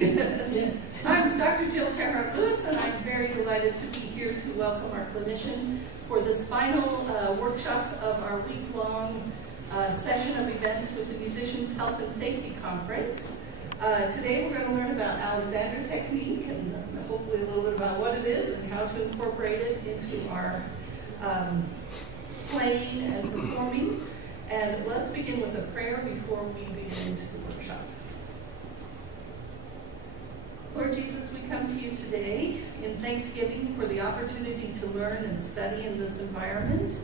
Yes. I'm Dr. Jill Terhart Lewis, and I'm very delighted to be here to welcome our clinician for this final workshop of our week-long session of events with the Musicians Health and Safety Conference. Today we're going to learn about Alexander technique and hopefully a little bit about what it is and how to incorporate it into our playing and performing. And let's begin with a prayer before we begin into the workshop. Lord Jesus, we come to you today in thanksgiving for the opportunity to learn and study in this environment.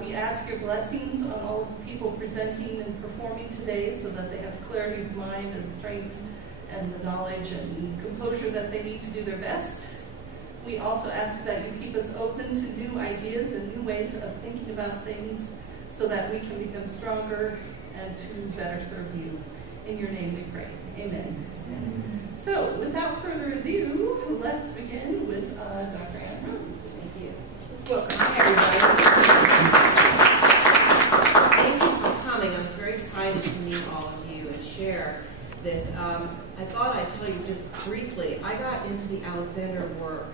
We ask your blessings on all of the people presenting and performing today so that they have clarity of mind and strength and the knowledge and composure that they need to do their best. We also ask that you keep us open to new ideas and new ways of thinking about things so that we can become stronger and to better serve you. In your name we pray. Amen. So, without further ado, let's begin with Dr. Ann Rhodes. Thank you. Welcome, everybody. Thank you for coming. I was very excited to meet all of you and share this. I thought I'd tell you just briefly, I got into the Alexander work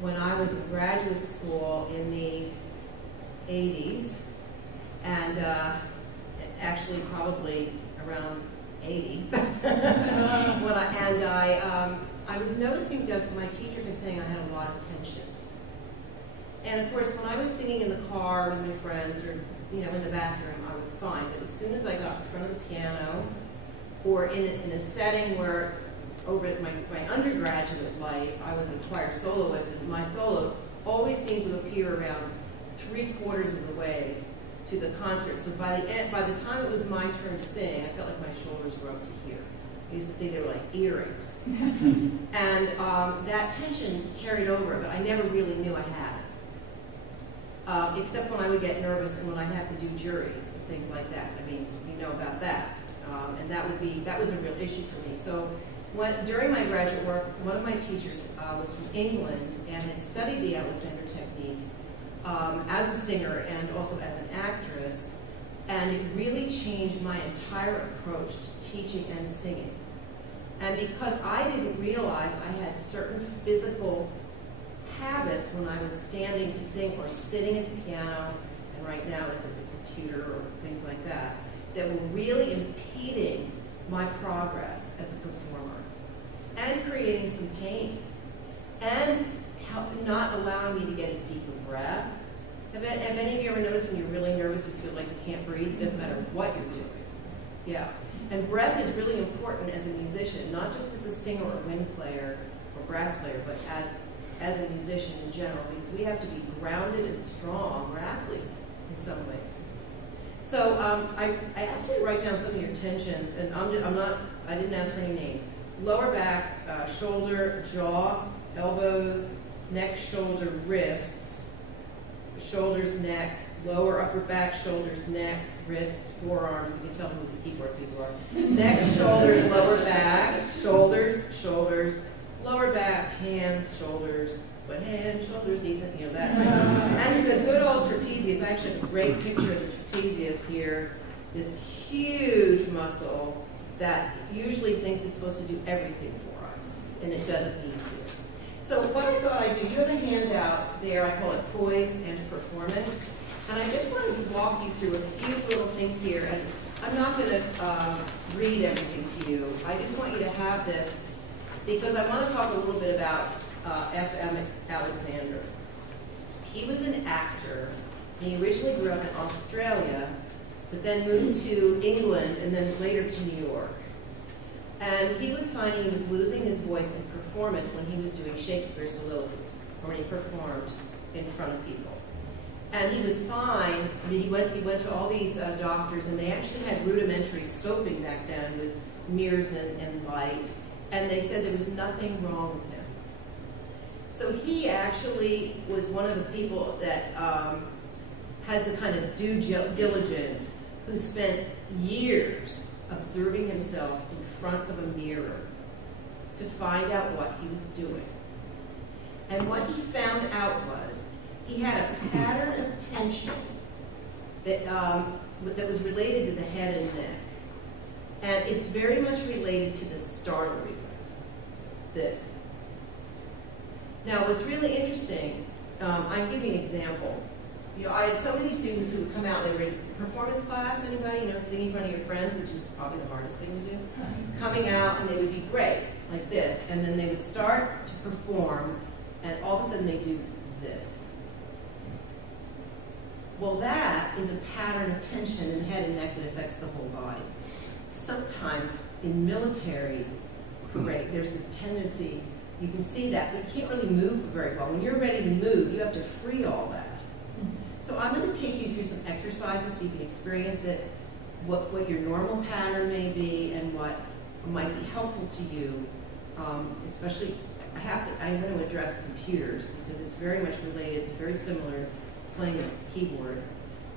when I was in graduate school in the 80s, and actually probably around 80. I was noticing just my teacher kept saying I had a lot of tension. And of course, when I was singing in the car with my friends or in the bathroom, I was fine. But as soon as I got in front of the piano or in a setting where over my undergraduate life, I was a choir soloist, and my solo always seemed to appear around 3/4 of the way to the concert. So by the time it was my turn to sing, I felt like my shoulders were up to here. I used to think they were like earrings. And that tension carried over, but I never really knew I had it. Except when I would get nervous and when I'd have to do juries and things like that. I mean, you know about that. And that was a real issue for me. So during my graduate work, one of my teachers was from England and had studied the Alexander technique as a singer and also as an actress, and it really changed my entire approach to teaching and singing. And because I didn't realize I had certain physical habits when I was standing to sing or sitting at the piano, and right now it's at the computer or things like that, that were really impeding my progress as a performer and creating some pain and not allowing me to get as deep a breath. Have any of you ever noticed when you're really nervous you feel like you can't breathe? It doesn't matter what you're doing. Yeah. And breath is really important as a musician, not just as a singer or wind player or brass player, but as a musician in general, because we have to be grounded and strong. We're athletes in some ways. So I asked you to write down some of your tensions, and I didn't ask for any names. Lower back, shoulder, jaw, elbows, neck, shoulder, wrists, shoulders, neck, lower upper back, shoulders, neck, wrists, forearms. You can tell who the keyboard people are. Neck, shoulders, lower back, shoulders, lower back, hands, shoulders, but hands, shoulders, knees, and that. And the good old trapezius. I actually have a great picture of the trapezius here. This huge muscle that usually thinks it's supposed to do everything for us, and it doesn't need to. So what I thought I'd do, you have a handout there, I call it Poise and Performance, and I just wanted to walk you through a few little things here, and I'm not going to read everything to you. I just want you to have this, because I want to talk a little bit about F.M. Alexander. He was an actor, and he originally grew up in Australia, but then moved to England, and then later to New York. And he was finding he was losing his voice in performance when he was doing Shakespeare soliloquies, or when he performed in front of people. And he was fine. I mean, he went to all these doctors, and they actually had rudimentary scoping back then with mirrors and light, and they said there was nothing wrong with him. So he actually was one of the people that has the kind of due diligence, who spent years observing himself in front of a mirror to find out what he was doing. And what he found out was he had a pattern of tension that was related to the head and neck. And it's very much related to the startle reflex, this. Now, what's really interesting, I'll give you an example. You know, I had so many students who would come out, they were in performance class, anybody, you know, singing in front of your friends, which is probably the hardest thing to do. Coming out, and they would be great, like this, and then they would start to perform, and all of a sudden they do this. Well, that is a pattern of tension in head and neck that affects the whole body. Sometimes in military parade, there's this tendency, you can see that, but you can't really move very well. When you're ready to move, you have to free all that. So I'm going to take you through some exercises so you can experience it, what your normal pattern may be, and what might be helpful to you. Especially, I'm going to address computers because it's very much related to, very similar to playing a keyboard,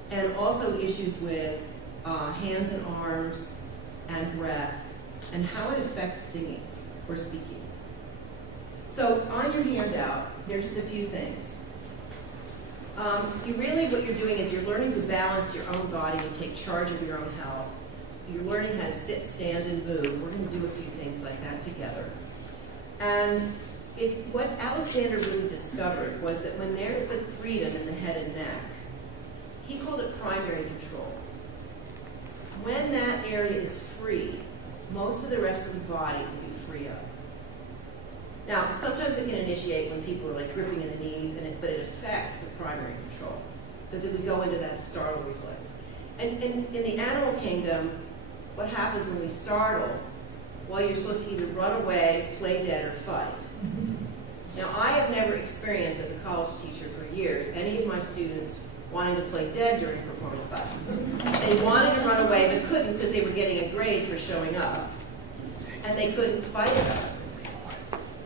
and also issues with hands and arms and breath and how it affects singing or speaking. So on your handout, there's just a few things. What you're doing is you're learning to balance your own body and take charge of your own health. You're learning how to sit, stand, and move. We're going to do a few things like that together. And what Alexander really discovered was that when there is a freedom in the head and neck, he called it primary control. When that area is free, most of the rest of the body will be free up. Now, sometimes it can initiate when people are like gripping in the knees, but it affects the primary control because it would go into that startle reflex. And in the animal kingdom, what happens when we startle? Well, you're supposed to either run away, play dead, or fight. Now, I have never experienced as a college teacher for years any of my students wanting to play dead during performance class. They wanted to run away but couldn't because they were getting a grade for showing up, and they couldn't fight it.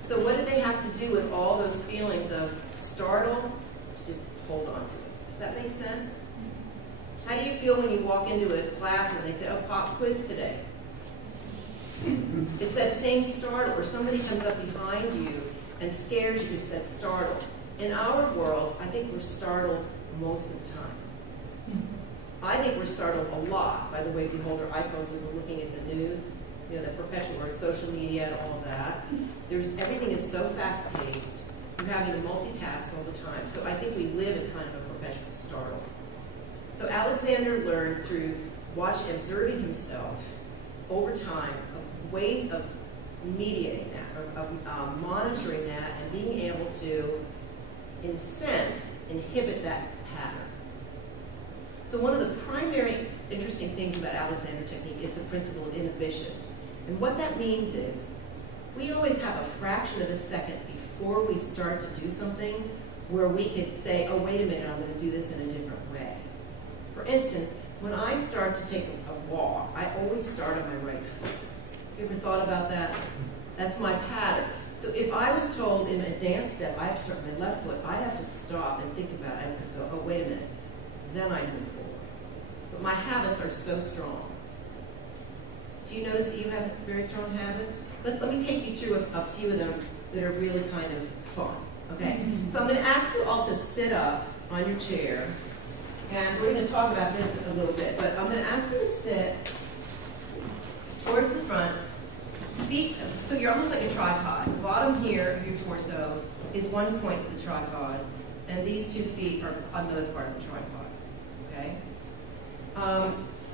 So what did they have to do with all those feelings of startle? Just hold on to it. Does that make sense? How do you feel when you walk into a class and they say, oh, pop quiz today? It's that same startle, or somebody comes up behind you and scares you. It's that startle. In our world, I think we're startled most of the time. I think we're startled a lot by the way we hold our iPhones and we're looking at the news, you know, the perpetual word, social media and all of that. Everything is so fast-paced. You're having to multitask all the time. So I think we live in kind of a perpetual startle. So Alexander learned through observing himself over time of ways of mediating that, of monitoring that, and being able to, in a sense, inhibit that pattern. So one of the primary interesting things about Alexander technique is the principle of inhibition. And what that means is we always have a fraction of a second before we start to do something where we could say, oh, wait a minute, I'm going to do this in a different way. For instance, when I start to take a walk, I always start on my right foot. You ever thought about that? That's my pattern. So if I was told in a dance step I have to start on my left foot, I'd have to stop and think about it. I'd have to go, oh, wait a minute. Then I'd move forward. But my habits are so strong. Do you notice that you have very strong habits? Let me take you through a few of them that are really kind of fun. Okay? So I'm going to ask you all to sit up on your chair. And we're going to talk about this a little bit. But I'm going to ask you to sit towards the front. Feet, so you're almost like a tripod. The bottom here of your torso is one point of the tripod. And these 2 feet are another part of the tripod. Okay?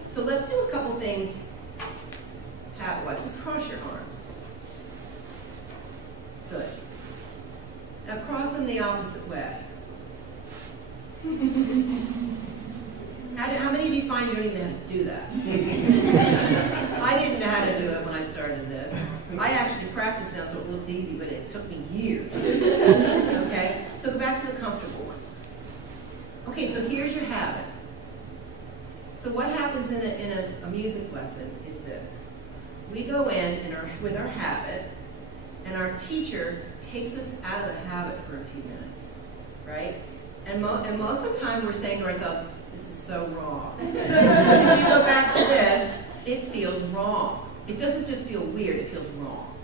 So let's do a couple things habit-wise. Just cross your arms. Good. Now cross them the opposite way. How many of you find you don't even know how to do that? I didn't know how to do it when I started this. I actually practice now so it looks easy, but it took me years. Okay? So go back to the comfortable one. Okay, so here's your habit. So what happens in a music lesson is this. We go in with our habit, and our teacher takes us out of the habit for a few minutes, right? And most of the time we're saying to ourselves, this is so wrong. If you go back to this, it feels wrong. It doesn't just feel weird, it feels wrong.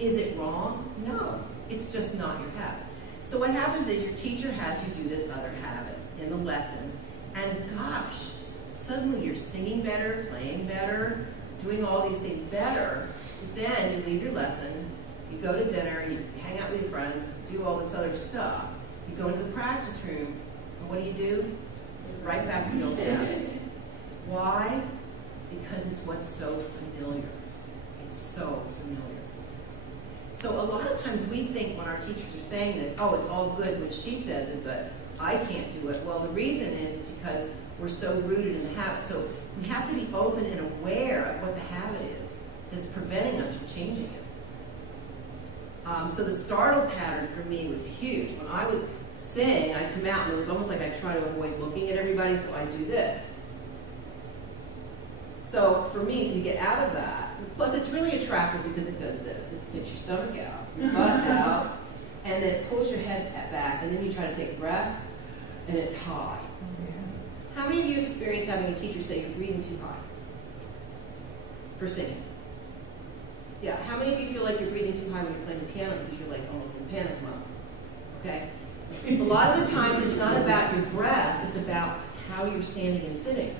Is it wrong? No, it's just not your habit. So what happens is your teacher has you do this other habit in the lesson, and gosh, suddenly you're singing better, playing better, doing all these things better. Then you leave your lesson, you go to dinner, you hang out with your friends, do all this other stuff. You go into the practice room, and what do? Right back to build down. Why? Because it's what's so familiar. It's so familiar. So a lot of times we think when our teachers are saying this, oh, it's all good when she says it, but I can't do it. Well, the reason is because we're so rooted in the habit. So we have to be open and aware of what the habit is that's preventing us from changing it. So the startle pattern for me was huge. When I would sing, I'd come out and it was almost like I try to avoid looking at everybody, so I'd do this. So for me, to get out of that, plus it's really attractive because it does this. It sticks your stomach out, your butt out, and then it pulls your head back, and then you try to take a breath, and it's high. How many of you experience having a teacher say you're breathing too high for singing? Yeah, how many of you feel like you're breathing too high when you're playing the piano because you're like almost in panic mode? Okay? A lot of the times it's not about your breath, it's about how you're standing and sitting,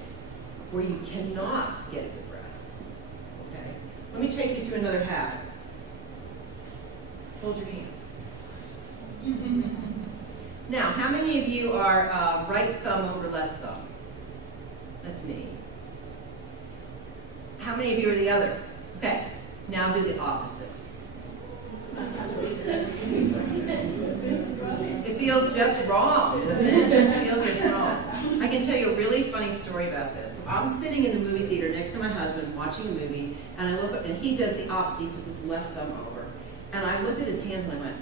where you cannot get a good breath. Okay? Let me take you through another habit. Hold your hands. Now, how many of you are right thumb over left thumb? That's me. How many of you are the other? Okay, now do the opposite. It feels just wrong, doesn't it? It feels just wrong. I can tell you a really funny story about this. So I'm sitting in the movie theater next to my husband watching a movie, and I look up, and he does the opposite. He puts his left thumb over. And I looked at his hands, and I went,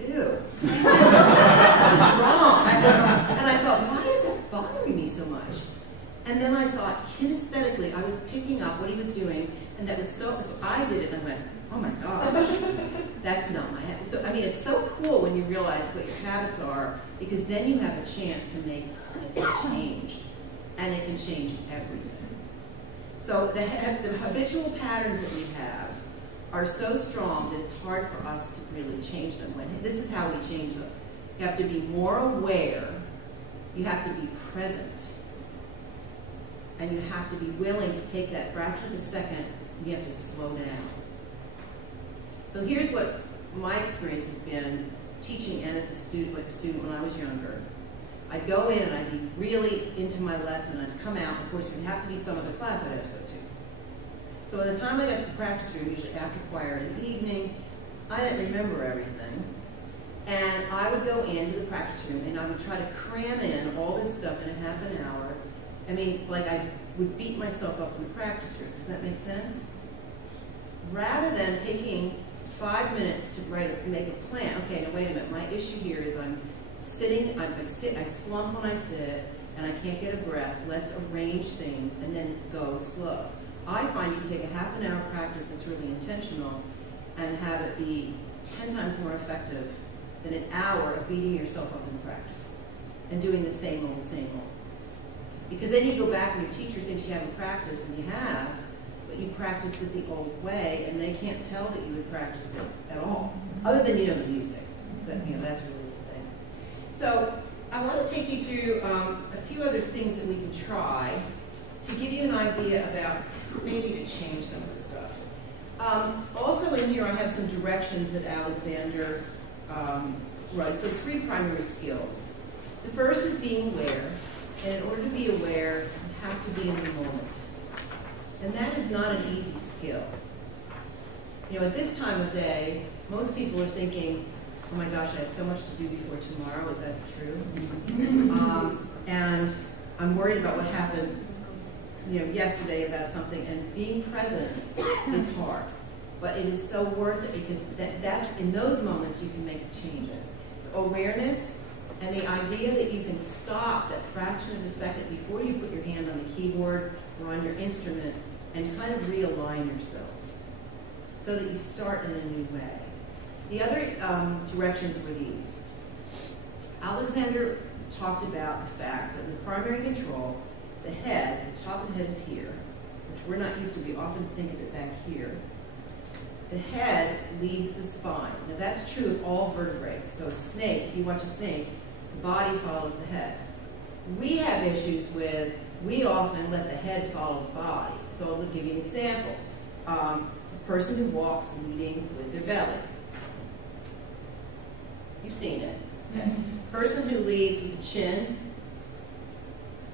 ew. This is wrong. And I thought, why is that bothering me so much? And then I thought, kinesthetically, I was picking up what he was doing, and that was so I did it, and I went, oh my gosh, that's not my habit. So, I mean, it's so cool when you realize what your habits are, because then you have a chance to make a change, and it can change everything. So the habitual patterns that we have are so strong that it's hard for us to really change them. This is how we change them. You have to be more aware, you have to be present, and you have to be willing to take that fraction of a second, and you have to slow down. So here's what my experience has been teaching and as a student, like a student when I was younger. I'd go in and I'd be really into my lesson. I'd come out. Of course, there'd have to be some other class I'd have to go to. So by the time I got to the practice room, usually after choir in the evening, I didn't remember everything. And I would go into the practice room and I would try to cram in all this stuff in a half an hour. I mean, like I would beat myself up in the practice room. Does that make sense? Rather than taking 5 minutes to make a plan. Okay, now wait a minute. My issue here is I'm sitting, I slump when I sit, and I can't get a breath. Let's arrange things and then go slow. I find you can take a half an hour of practice that's really intentional and have it be 10 times more effective than an hour of beating yourself up in the practice and doing the same old, same old. Because then you go back and your teacher thinks you haven't practiced, and you have, but you practiced it the old way, and they can't tell that you had practiced it at all, other than the music. But that's really the thing. So I want to take you through a few other things that we can try to give you an idea about maybe to change some of the stuff. Also in here I have some directions that Alexander wrote. So 3 primary skills. The first is being aware. And in order to be aware, you have to be in the moment. And that is not an easy skill. At this time of day, most people are thinking, oh my gosh, I have so much to do before tomorrow. Is that true? And I'm worried about what happened yesterday about something, and being present is hard. But it is so worth it, because that's in those moments you can make the changes. So awareness, and the idea that you can stop that fraction of a second before you put your hand on the keyboard or on your instrument and kind of realign yourself so that you start in a new way. The other directions were these. Alexander talked about the fact that the primary control, the head, the top of the head is here, which we're not used to. We often think of it back here. The head leads the spine. Now that's true of all vertebrates. So a snake, if you watch a snake, the body follows the head. We have issues with we often let the head follow the body. So I'll give you an example. A person who walks leading with their belly. You've seen it. Okay. Person who leads with the chin.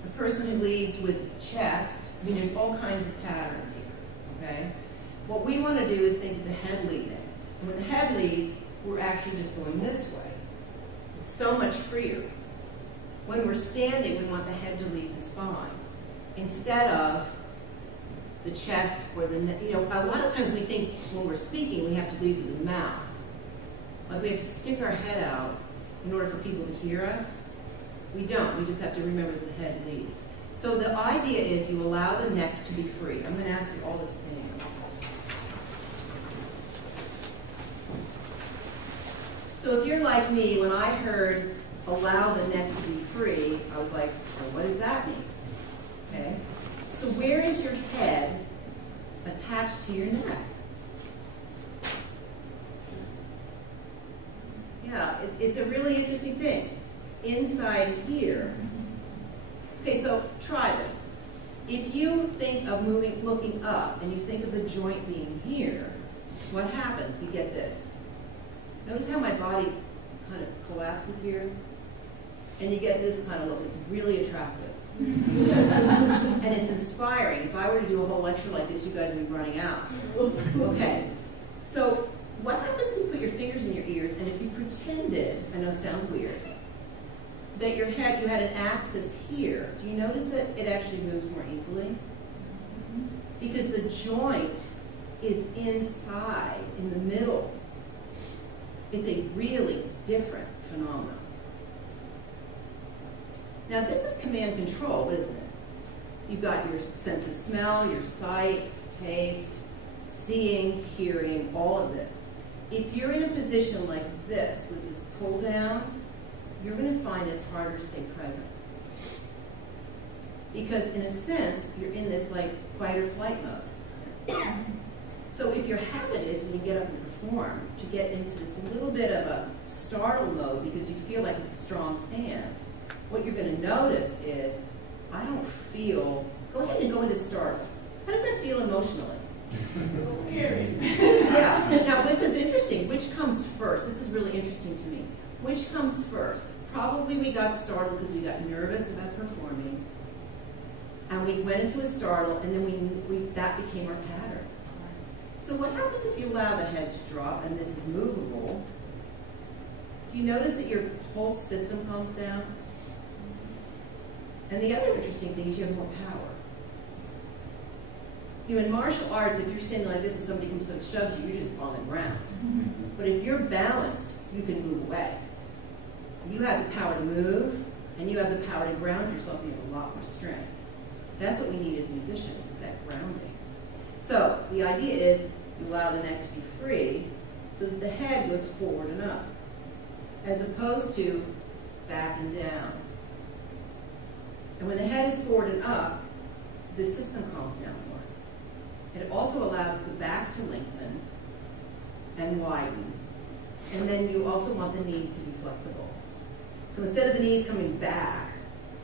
The person who leads with the chest. I mean, there's all kinds of patterns here. Okay? What we want to do is think of the head leading. And when the head leads, we're actually just going this way. It's so much freer. When we're standing, we want the head to lead the spine instead of the chest or the neck. You know, a lot of times we think when we're speaking, we have to lead with the mouth. Like we have to stick our head out in order for people to hear us. We don't. We just have to remember that the head leads. So the idea is you allow the neck to be free. I'm going to ask you all to stand. So if you're like me, when I heard allow the neck to be free, I was like, well, what does that mean? Okay? So where is your head attached to your neck? Yeah, it's a really interesting thing. Inside here. Okay, so try this. If you think of looking up, and you think of the joint being here, what happens? You get this. Notice how my body kind of collapses here? And you get this kind of look. It's really attractive. And it's inspiring. If I were to do a whole lecture like this, you guys would be running out. Okay. So what happens if you put your fingers in your ears, and if you pretended, I know it sounds weird, that you had an abscess here, do you notice that it actually moves more easily? Because the joint is inside, in the middle. It's a really different phenomenon. Now this is command control, isn't it? You've got your sense of smell, your sight, taste, seeing, hearing, all of this. If you're in a position like this, with this pull down, you're going to find it's harder to stay present. Because in a sense, you're in this like fight or flight mode. So if your habit is when you get up and perform to get into this little bit of a startle mode because you feel like it's a strong stance, what you're going to notice is, I don't feel, go ahead and go into startle. How does that feel emotionally? Scary. Yeah. Now this is interesting. Which comes first? This is really interesting to me. Which comes first? Probably we got startled because we got nervous about performing, and we went into a startle, and then that became our pattern. So what happens if you allow the head to drop, and this is movable? Do you notice that your whole system calms down? And the other interesting thing is you have more power. You know, in martial arts, if you're standing like this and somebody comes and shoves you, you're just on the ground. But if you're balanced, you can move away. You have the power to move, and you have the power to ground yourself, and you have a lot more strength. That's what we need as musicians, is that grounding. So the idea is you allow the neck to be free so that the head goes forward and up, as opposed to back and down. And when the head is forward and up, the system calms down more. It also allows the back to lengthen and widen. And then you also want the knees to be flexible. So instead of the knees coming back,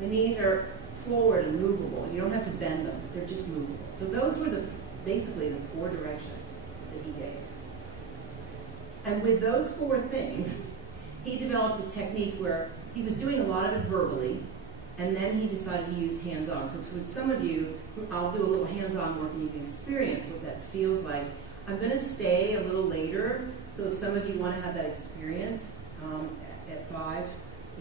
the knees are forward and movable. You don't have to bend them. They're just movable. So those were basically the 4 directions that he gave. And with those 4 things, he developed a technique where he was doing a lot of it verbally, and then he decided to use hands-on. So with some of you, I'll do a little hands-on work and you can experience what that feels like. I'm going to stay a little later, so if some of you want to have that experience at 5,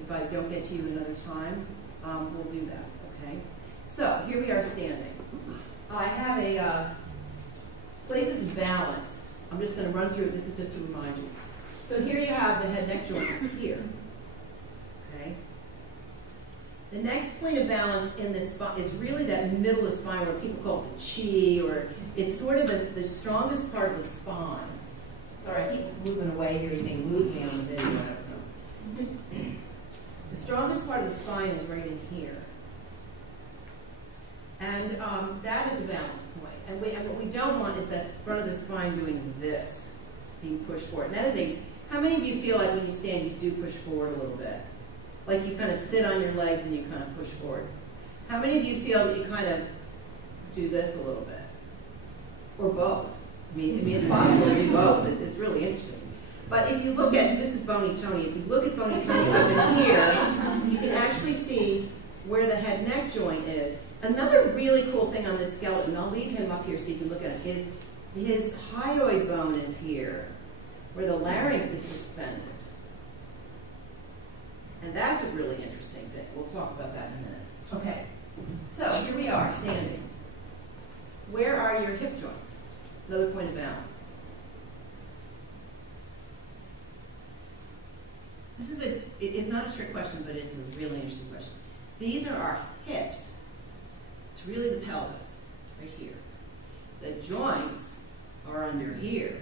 if I don't get to you another time, we'll do that, okay? So here we are standing. I have a places of balance. I'm just going to run through it. This is just to remind you. So here you have the head-neck joint is here, okay? The next point of balance in this spine is really that middle of the spine where people call it the chi, or it's sort of the strongest part of the spine. Sorry, I keep moving away here. You may lose me on the video. I don't know. The strongest part of the spine is right in here. And that is a balance point. And what we don't want is that front of the spine doing this, being pushed forward. And that is how many of you feel like when you stand, you do push forward a little bit? Like you kind of sit on your legs and you kind of push forward. How many of you feel that you kind of do this a little bit? Or both? I mean it's possible to do both. It's really interesting. But if you look at, this is Bony Tony, if you look at Bony Tony over here, you can actually see where the head neck joint is. Another really cool thing on this skeleton, I'll leave him up here so you can look at it, is his hyoid bone is here, where the larynx is suspended. And that's a really interesting thing. We'll talk about that in a minute. Okay, so here we are, standing. Where are your hip joints? Another point of balance. It is not a trick question, but it's a really interesting question. These are our hips. It's really the pelvis, right here. The joints are under here.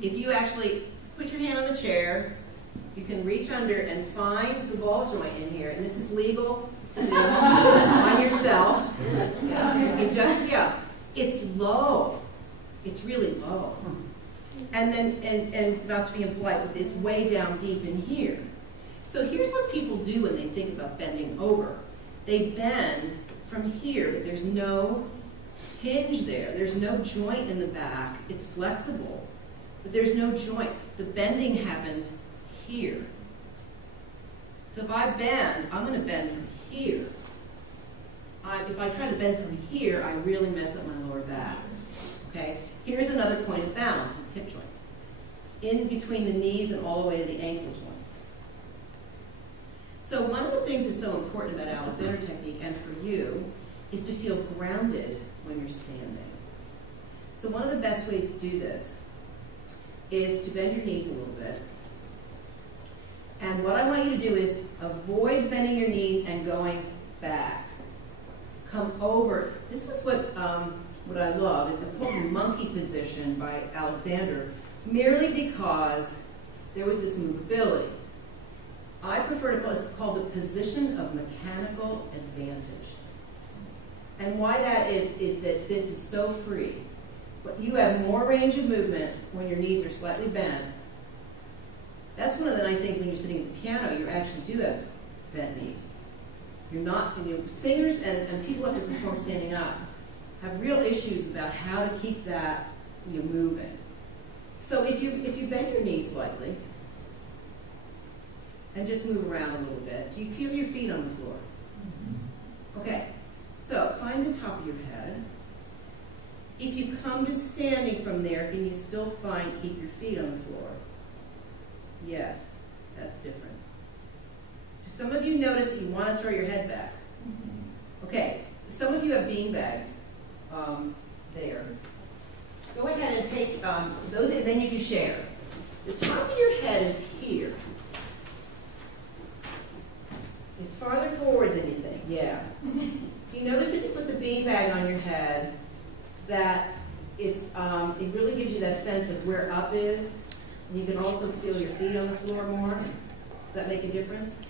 If you actually put your hand on the chair, you can reach under and find the ball joint in here, and this is legal to do on yourself. It's low. It's really low. And then, and not to be impolite, but it's way down deep in here. So here's what people do when they think about bending over. They bend from here, but there's no hinge there. There's no joint in the back. It's flexible, but there's no joint. The bending happens here. So if I bend, I'm going to bend from here. If I try to bend from here, I really mess up my lower back. Okay? Here's another point of balance, is hip joints. In between the knees and all the way to the ankle joints. So one of the things that's so important about Alexander technique, and for you, is to feel grounded when you're standing. So one of the best ways to do this is to bend your knees a little bit. And what I want you to do is avoid bending your knees and going back. Come over. This was what I love, is the called monkey position by Alexander, merely because there was this movability. I prefer to call it called the position of mechanical advantage. And why that is that this is so free. But you have more range of movement when your knees are slightly bent. That's one of the nice things when you're sitting at the piano, you actually do have bent knees. You're not, singers and people who have to perform standing up have real issues about how to keep that moving. So if you bend your knees slightly and just move around a little bit, do you feel your feet on the floor? Okay, so find the top of your head. If you come to standing from there, can you still keep your feet on the floor? Yes, that's different. Some of you notice that you want to throw your head back. Okay, some of you have bean bags there. Go ahead and take those, and then you can share. The top of your head is here. It's farther forward than you think, yeah. Do you notice if you put the bean bag on your head that it really gives you that sense of where up is? And you can also feel your feet on the floor more. Does that make a difference?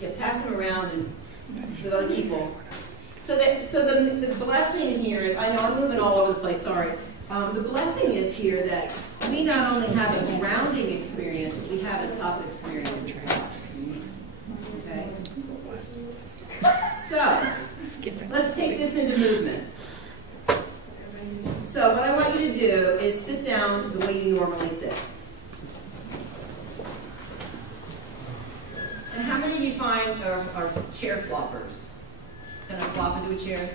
Yeah, pass them around and with other people. So the blessing here is, I know I'm moving all over the place, sorry. The blessing is here that we not only have a grounding experience, but we have an up experience as well. Okay? So, let's take this into movement. So what I want you to do is sit down the way you normally sit. And how many of you find are chair floppers? Kind of flop into a chair?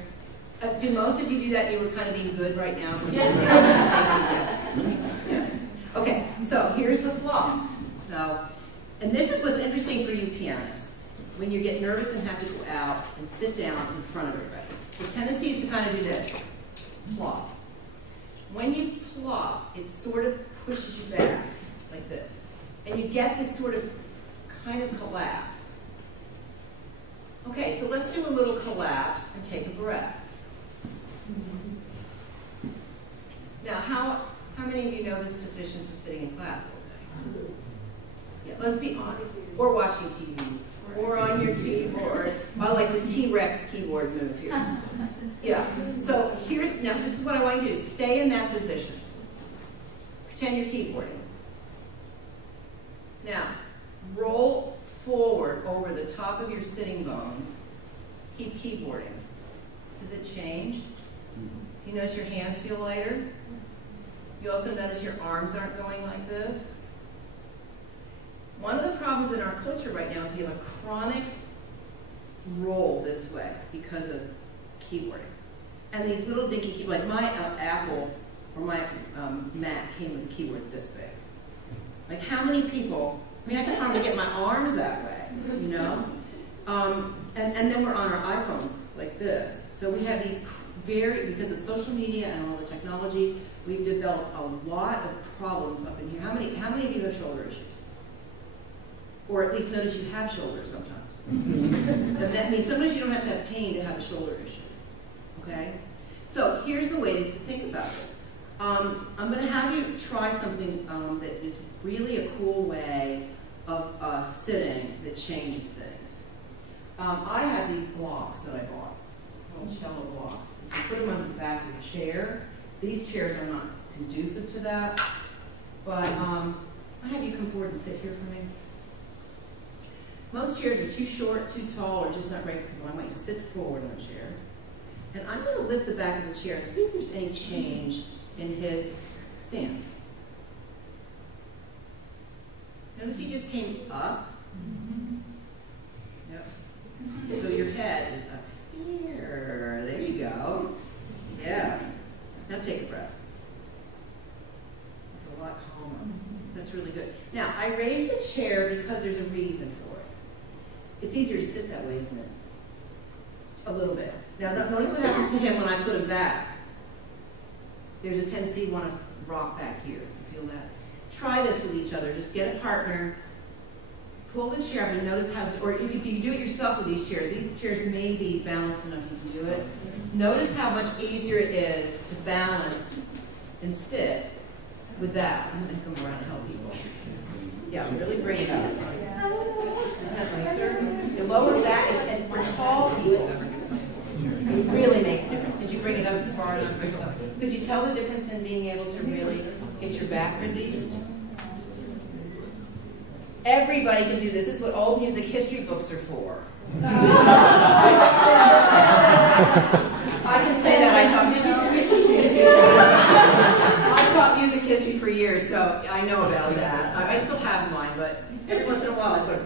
Do most of you do that? You were kind of being good right now? Yeah. Okay, so here's the flop. And this is what's interesting for you pianists. When you get nervous and have to go out and sit down in front of everybody. The tendency is to kind of do this. Plop. When you plop, it sort of pushes you back, like this. And you get this sort of kind of collapse. Okay, so let's do a little collapse and take a breath. Now, how many of you know this position for sitting in class all day? Yeah, let's be honest. Or watching TV. Or on your keyboard. I like the T-Rex keyboard move here. Yeah, so now this is what I want you to do. Stay in that position. Pretend you're keyboarding. Now, roll forward over the top of your sitting bones. keep keyboarding. Does it change? You notice your hands feel lighter? You also notice your arms aren't going like this? One of the problems in our culture right now is we have a chronic roll this way because of keyboarding. And these little dinky keyboards, like my Apple or my Mac came with a keyboard this big. Like how many people, I mean I can hardly get my arms that way, you know? And then we're on our iPhones like this. So we have these because of social media and all the technology, we've developed a lot of problems up in here. How many of you have shoulder issues? Or at least notice you have shoulders sometimes. And that means sometimes you don't have to have pain to have a shoulder issue. Okay? So here's the way to think about this. I'm going to have you try something that is really a cool way of sitting that changes things. I have these blocks that I bought, little cello blocks. You put them on the back of your chair. These chairs are not conducive to that, but I'll have you come forward and sit here for me. Most chairs are too short, too tall, or just not right for people. I want you to sit forward on a chair. And I'm going to lift the back of the chair and see if there's any change in his stance. Notice he just came up. Yep. So your head is up here. There you go. Yeah. Now take a breath. That's a lot calmer. That's really good. Now, I raised the chair because there's a reason for it. It's easier to sit that way, isn't it? A little bit. Now, notice what happens to him when I put him back. There's a tendency to want to rock back here. You feel that? Try this with each other. Just get a partner. Pull the chair up and notice how, or if you do it yourself with these chairs may be balanced enough you can do it. Notice how much easier it is to balance and sit with that. I'm going to come around and help people. Yeah, really bring it up. Isn't that nicer? Your lower back, and for tall people, it really makes a difference. Did you bring it up far enough for yourself? Could you tell the difference in being able to really get your back released? Everybody can do this. This is what old music history books are for. I can say that. I taught music history for years, so I know about that. I still have mine, but every once in a while I put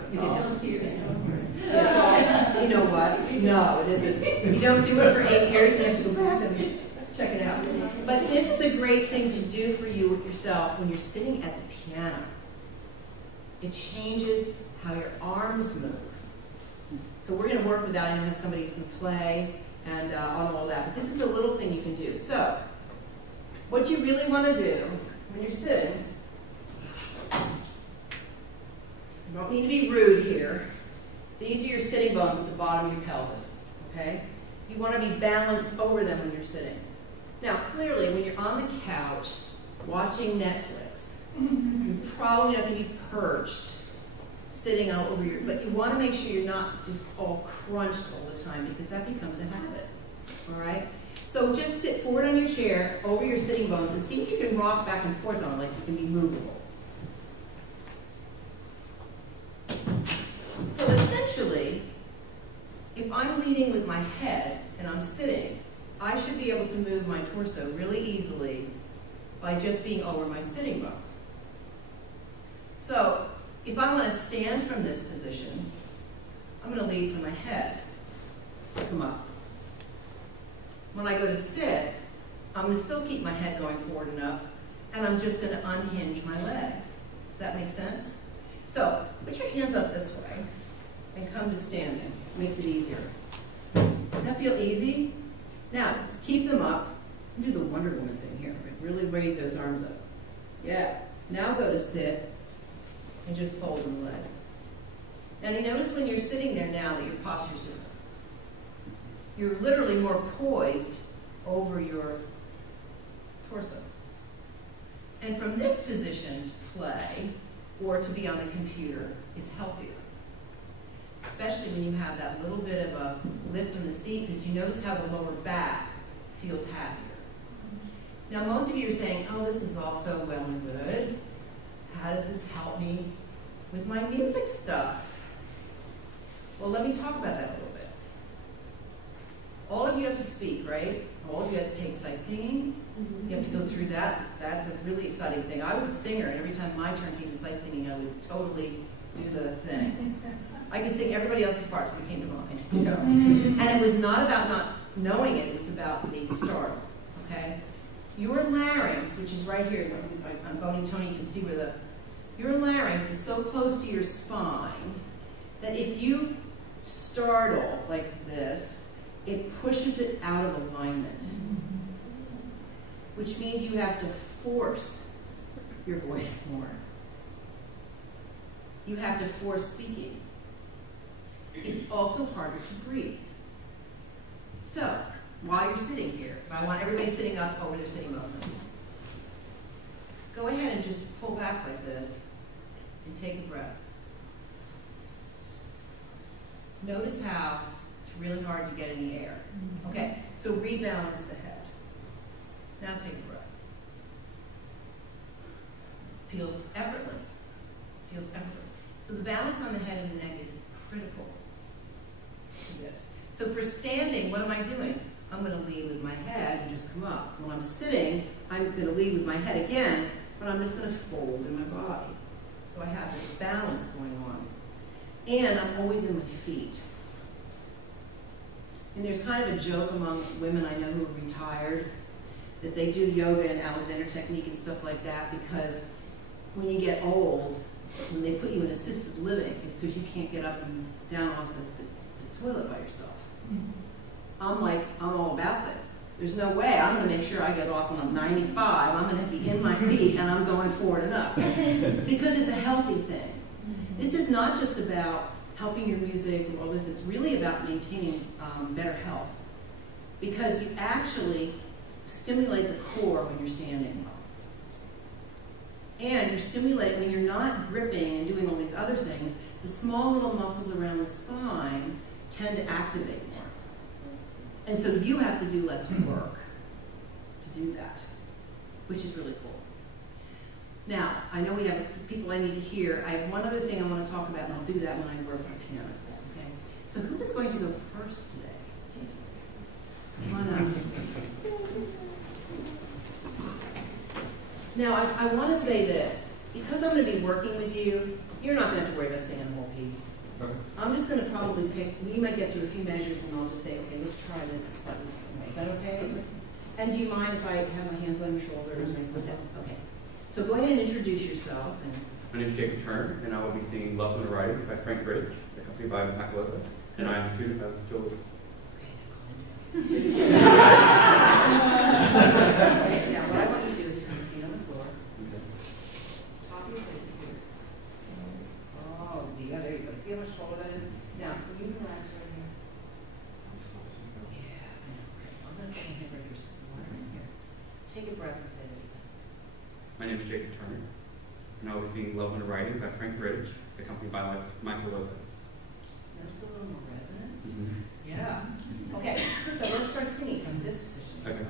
you know what? No, it isn't. You don't do it for 8 years, and you have to go back and check it out. But this is a great thing to do for you with yourself when you're sitting at the piano. It changes how your arms move. So we're going to work with that. I know somebody who's going to play and on all that. But this is a little thing you can do. So what you really want to do when you're sitting, you don't need to be rude here. These are your sitting bones at the bottom of your pelvis. Okay? You want to be balanced over them when you're sitting. Now, clearly, when you're on the couch watching Netflix, you're probably not going to be perched, sitting all over your, but you want to make sure you're not just all crunched all the time because that becomes a habit. All right? So just sit forward on your chair, over your sitting bones, and see if you can rock back and forth on it like you can be movable. So essentially, if I'm leaning with my head and I'm sitting, I should be able to move my torso really easily by just being over my sitting bones. So if I want to stand from this position, I'm going to lead from my head. Come up. When I go to sit, I'm going to still keep my head going forward and up, and I'm just going to unhinge my legs. Does that make sense? So put your hands up this way and come to standing. Makes it easier. Does that feel easy? Now, let's keep them up. Do the Wonder Woman thing here. Really raise those arms up. Yeah. Now go to sit and just fold the legs. Now, you notice when you're sitting there now that your posture's different. You're literally more poised over your torso. And from this position to play or to be on the computer is healthier. Especially when you have that little bit of a lift in the seat, because you notice how the lower back feels happier. Now, most of you are saying, oh, this is all so well and good. How does this help me with my music stuff? Well, let me talk about that a little bit. all of you have to speak, right? All of you have to take sightseeing. You have to go through that. That's a really exciting thing. I was a singer, and every time my turn came to sightseeing, I would totally do the thing. I could sing everybody else's parts when it came to mine, you know. And it was not about not knowing it. It was about the startle, okay? Your larynx, which is right here, I'm boning Tony, you can see where your larynx is so close to your spine that if you startle like this, it pushes it out of alignment. Which means you have to force your voice more. You have to force speaking. It's also harder to breathe. So, while you're sitting here, I want everybody sitting up over their sitting bones. Go ahead and just pull back like this and take a breath. Notice how it's really hard to get any air. Okay, so rebalance the head. Now take a breath. Feels effortless. Feels effortless. So the balance on the head and the neck is critical to this. So for standing, what am I doing? I'm going to lead with my head and just come up. When I'm sitting, I'm going to lead with my head again, but I'm just going to fold in my body. So I have this balance going on. And I'm always in my feet. And there's kind of a joke among women I know who are retired that they do yoga and Alexander technique and stuff like that because when you get old, when they put you in assisted living, it's because you can't get up and down off the toilet by yourself. I'm like, I'm all about this. There's no way. I'm going to make sure I get off when I'm 95. I'm going to be in my feet and I'm going forward and up. Because it's a healthy thing. This is not just about helping your music or all this. It's really about maintaining better health. Because you actually stimulate the core when you're standing. And you're stimulating, when you're not gripping and doing all these other things, the small little muscles around the spine tend to activate more. And so you have to do less work to do that, which is really cool. Now, I know we have people I need to hear. I have one other thing I want to talk about, and I'll do that when I work on pianos. Okay? So who is going to go first today? Come on up. Now, I want to say this. Because I'm going to be working with you, you're not going to have to worry about singing the whole piece. Okay. I'm just going to probably pick, you might get through a few measures and I'll just say, okay, let's try this. Is that okay? And do you mind if I have my hands on your shoulders? Okay. So go ahead and introduce yourself. My name is Jacob Turner, and I will be singing Love When Writing by Frank Bridge, accompanied by Michael Lopez, and I am a student of Joe Lewis. Okay, now what I want you to do is put your feet on the floor. Okay. Top of your face here. Oh, yeah, there you go. See how much taller that is? Now, can you relax right here? Yeah, I know. Okay, so I'm going to put my hand right here. Take a breath and say that again. My name is Jacob Turner, and I will be singing Love When Writing by Frank Bridge, accompanied by Michael Lopez. Notice a little more resonance? Yeah. Okay, so let's start singing from this position. Okay.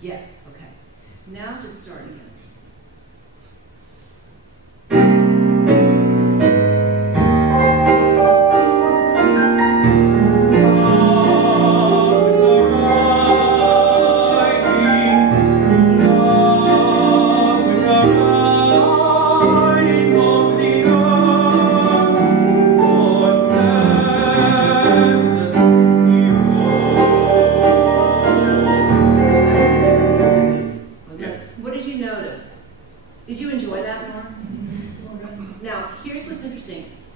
Yes, okay. Now just start again.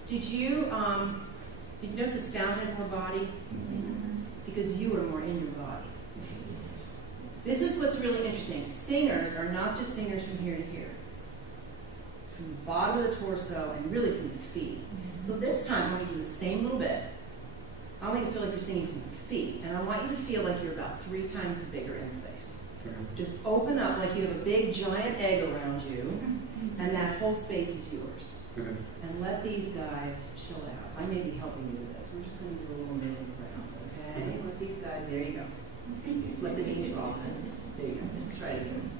Did you notice the sound had more body? Because you are more in your body. This is what's really interesting. Singers are not just singers from here to here. From the bottom of the torso and really from the feet. So this time I want you to do the same little bit. I want you to feel like you're singing from the feet. And I want you to feel like you're about 3 times bigger in space. Just open up like you have a big giant egg around you. And that whole space is yours. And let these guys chill out. I may be helping you with this. We're just going to do a little moving around, okay? Let these guys, there you go. Let the knees soften. There you go. Let's try it again.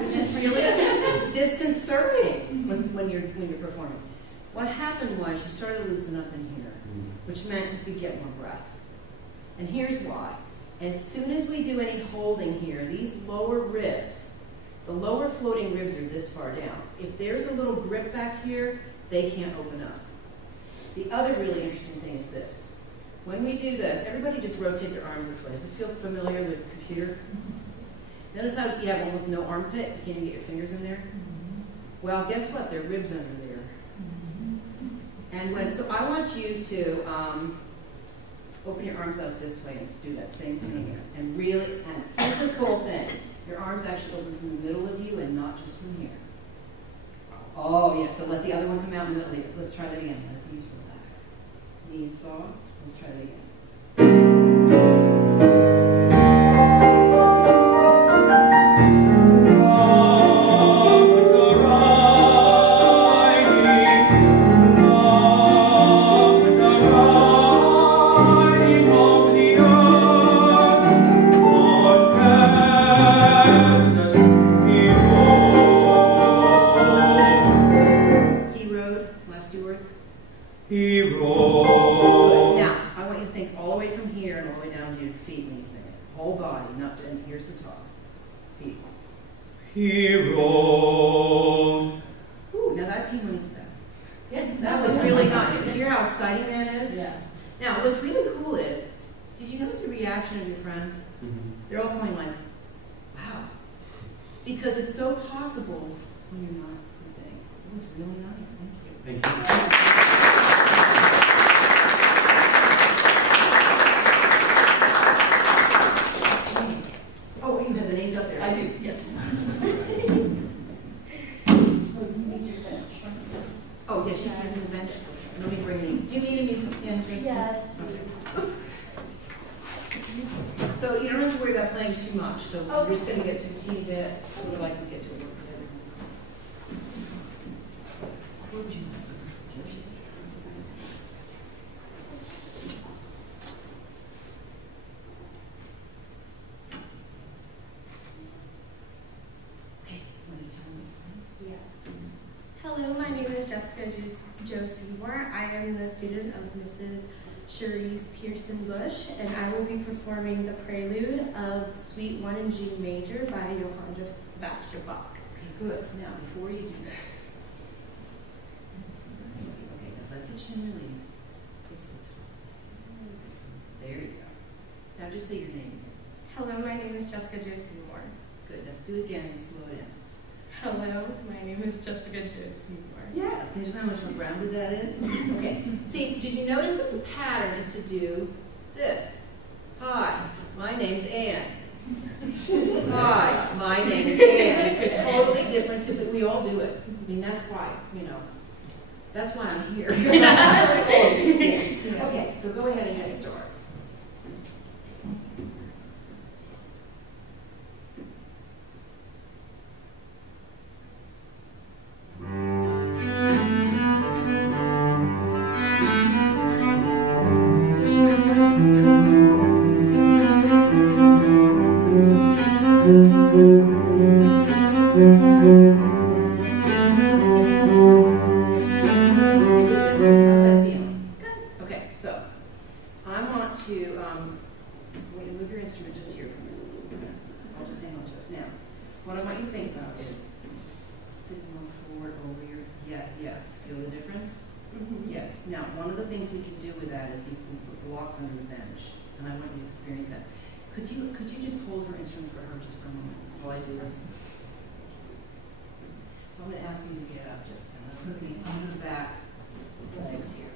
Which is really disconcerting when you're performing. What happened was you started to loosen up in here, which meant you could get more breath. And here's why. As soon as we do any holding here, these lower ribs, the lower floating ribs are this far down. If there's a little grip back here, they can't open up. The other really interesting thing is this. When we do this, everybody just rotate their arms this way. Does this feel familiar with the computer? Notice how you have almost no armpit? You can't even get your fingers in there? Well, guess what? There are ribs under there. And so I want you to open your arms out this way and do that same thing here. And really, and here's the cool thing. Your arms actually open from the middle of you and not just from here. Oh, yeah. So let the other one come out in the middle. Let's try that again. Let these relax. Knees soft. Let's try that again. Because it's so possible when you're not breathing. It was really nice. Thank you. Thank you. Oh, you have the names up there. I do, yes. Oh, yes, she's using the bench. Let me bring me. Do you need a music piano? Yes. Okay. So you don't have to worry about playing too much. So we're just going to get 15 bit. What would I like to get to it? Where would you like to sit? Okay, want to tell me? Yes. Hello, my name is Jessica Jo Seymour. I am the student of Mrs. Cherise Pearson Bush, and I will be performing the prelude of Suite 1 in G Major by Johann Sebastian Bach. Okay, good. Now, before you do that, okay, now let the chin release. It's the top. There you go. Now, just say your name. Hello, my name is Jessica Jo Seymour. Good. Let's do it again and slow it down. Hello, my name is Jessica Jo Seymour. Yes, can you just how much more grounded that is? Okay. See, did you notice that the pattern is to do this? Hi, my name's Anne. Hi, my name's Anne. It's totally different, but we all do it. I mean, that's why, that's why I'm here. Okay, so go ahead and just start. to move your instrument just here for a minute. I'll just hang on to it. Now, what I want you to think about is sitting more forward over your, yes. Feel the difference? Mm-hmm. Yes. Now, one of the things we can do with that is you can put blocks under the bench, and I want you to experience that. Could you just hold her instrument for her just for a moment while I do this? So I'm going to ask you to get up just and I'll put these under the back legs here.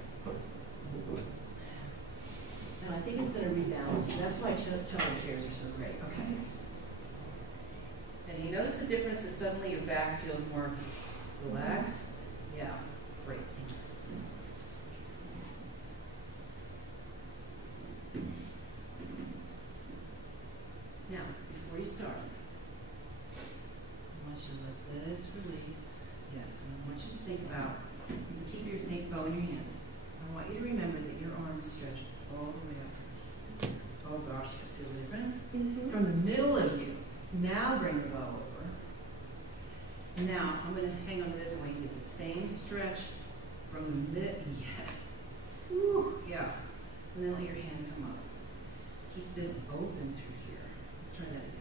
And I think it's going to rebalance you. That's why cello chairs are so great. Okay. And you notice the difference that suddenly your back feels more relaxed? Yeah. Great. Thank you. Now, before you start, I want you to let this release. Yes, and I want you to think about, you can keep your think bow in your hand. I want you to remember that your arms stretch all the way up. Oh gosh, you guys feel the difference? Mm-hmm. From the middle of you. Now bring your bow over. Now, I'm going to hang on to this. I want you to get the same stretch from the mid. Yes. Woo, yeah. And then let your hand come up. Keep this open through here. Let's try that again.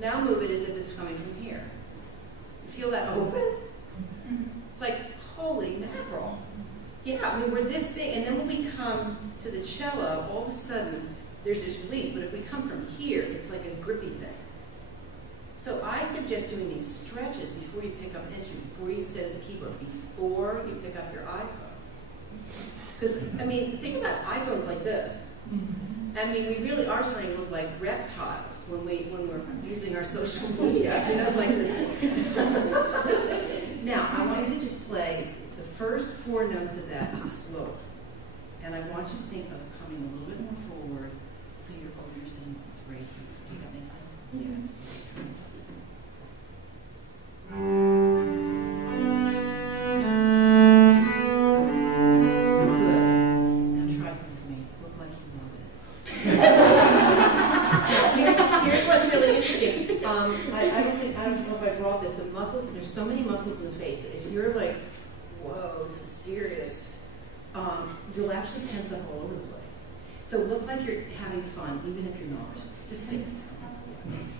Now move it as if it's coming from here. You feel that open? It's like, holy mackerel. Yeah, I mean, we're this big, and then when we come to the cello, all of a sudden, there's this release, but if we come from here, it's like a grippy thing. So I suggest doing these stretches before you pick up an instrument, before you sit at the keyboard, before you pick up your iPhone. Because, I mean, think about iPhones like this. I mean, we really are starting to look like reptiles when we're using our social media. You know, it's like this. Now, I want you to just play the first 4 notes of that slow. And I want you to think of coming a little bit more forward so you're over your sitting notes right here. Does that make sense? Yes. So many muscles in the face that if you're like, whoa, this is serious, you'll actually tense up all over the place. So look like you're having fun, even if you're not. Just think.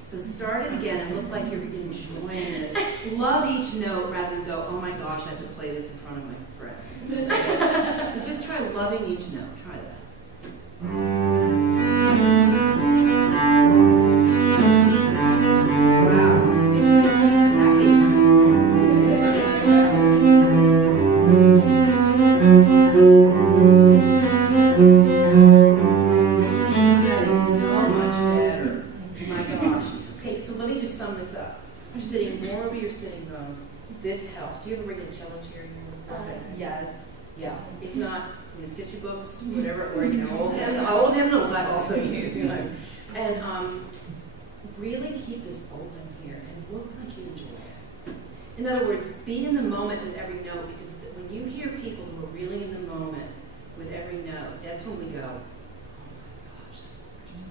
So start it again and look like you're enjoying it. Love each note rather than go, oh my gosh, I have to play this in front of my friends. So just try loving each note. Try that. This helps. Do you have a regular cello chair here? Yes. Yeah. If not, use history books, whatever, or old hymnals I've also used, you know. And really keep this open here and look like you enjoy it. In other words, be in the moment with every note, because when you hear people who are really in the moment with every note, that's when we go, oh my gosh, that's gorgeous.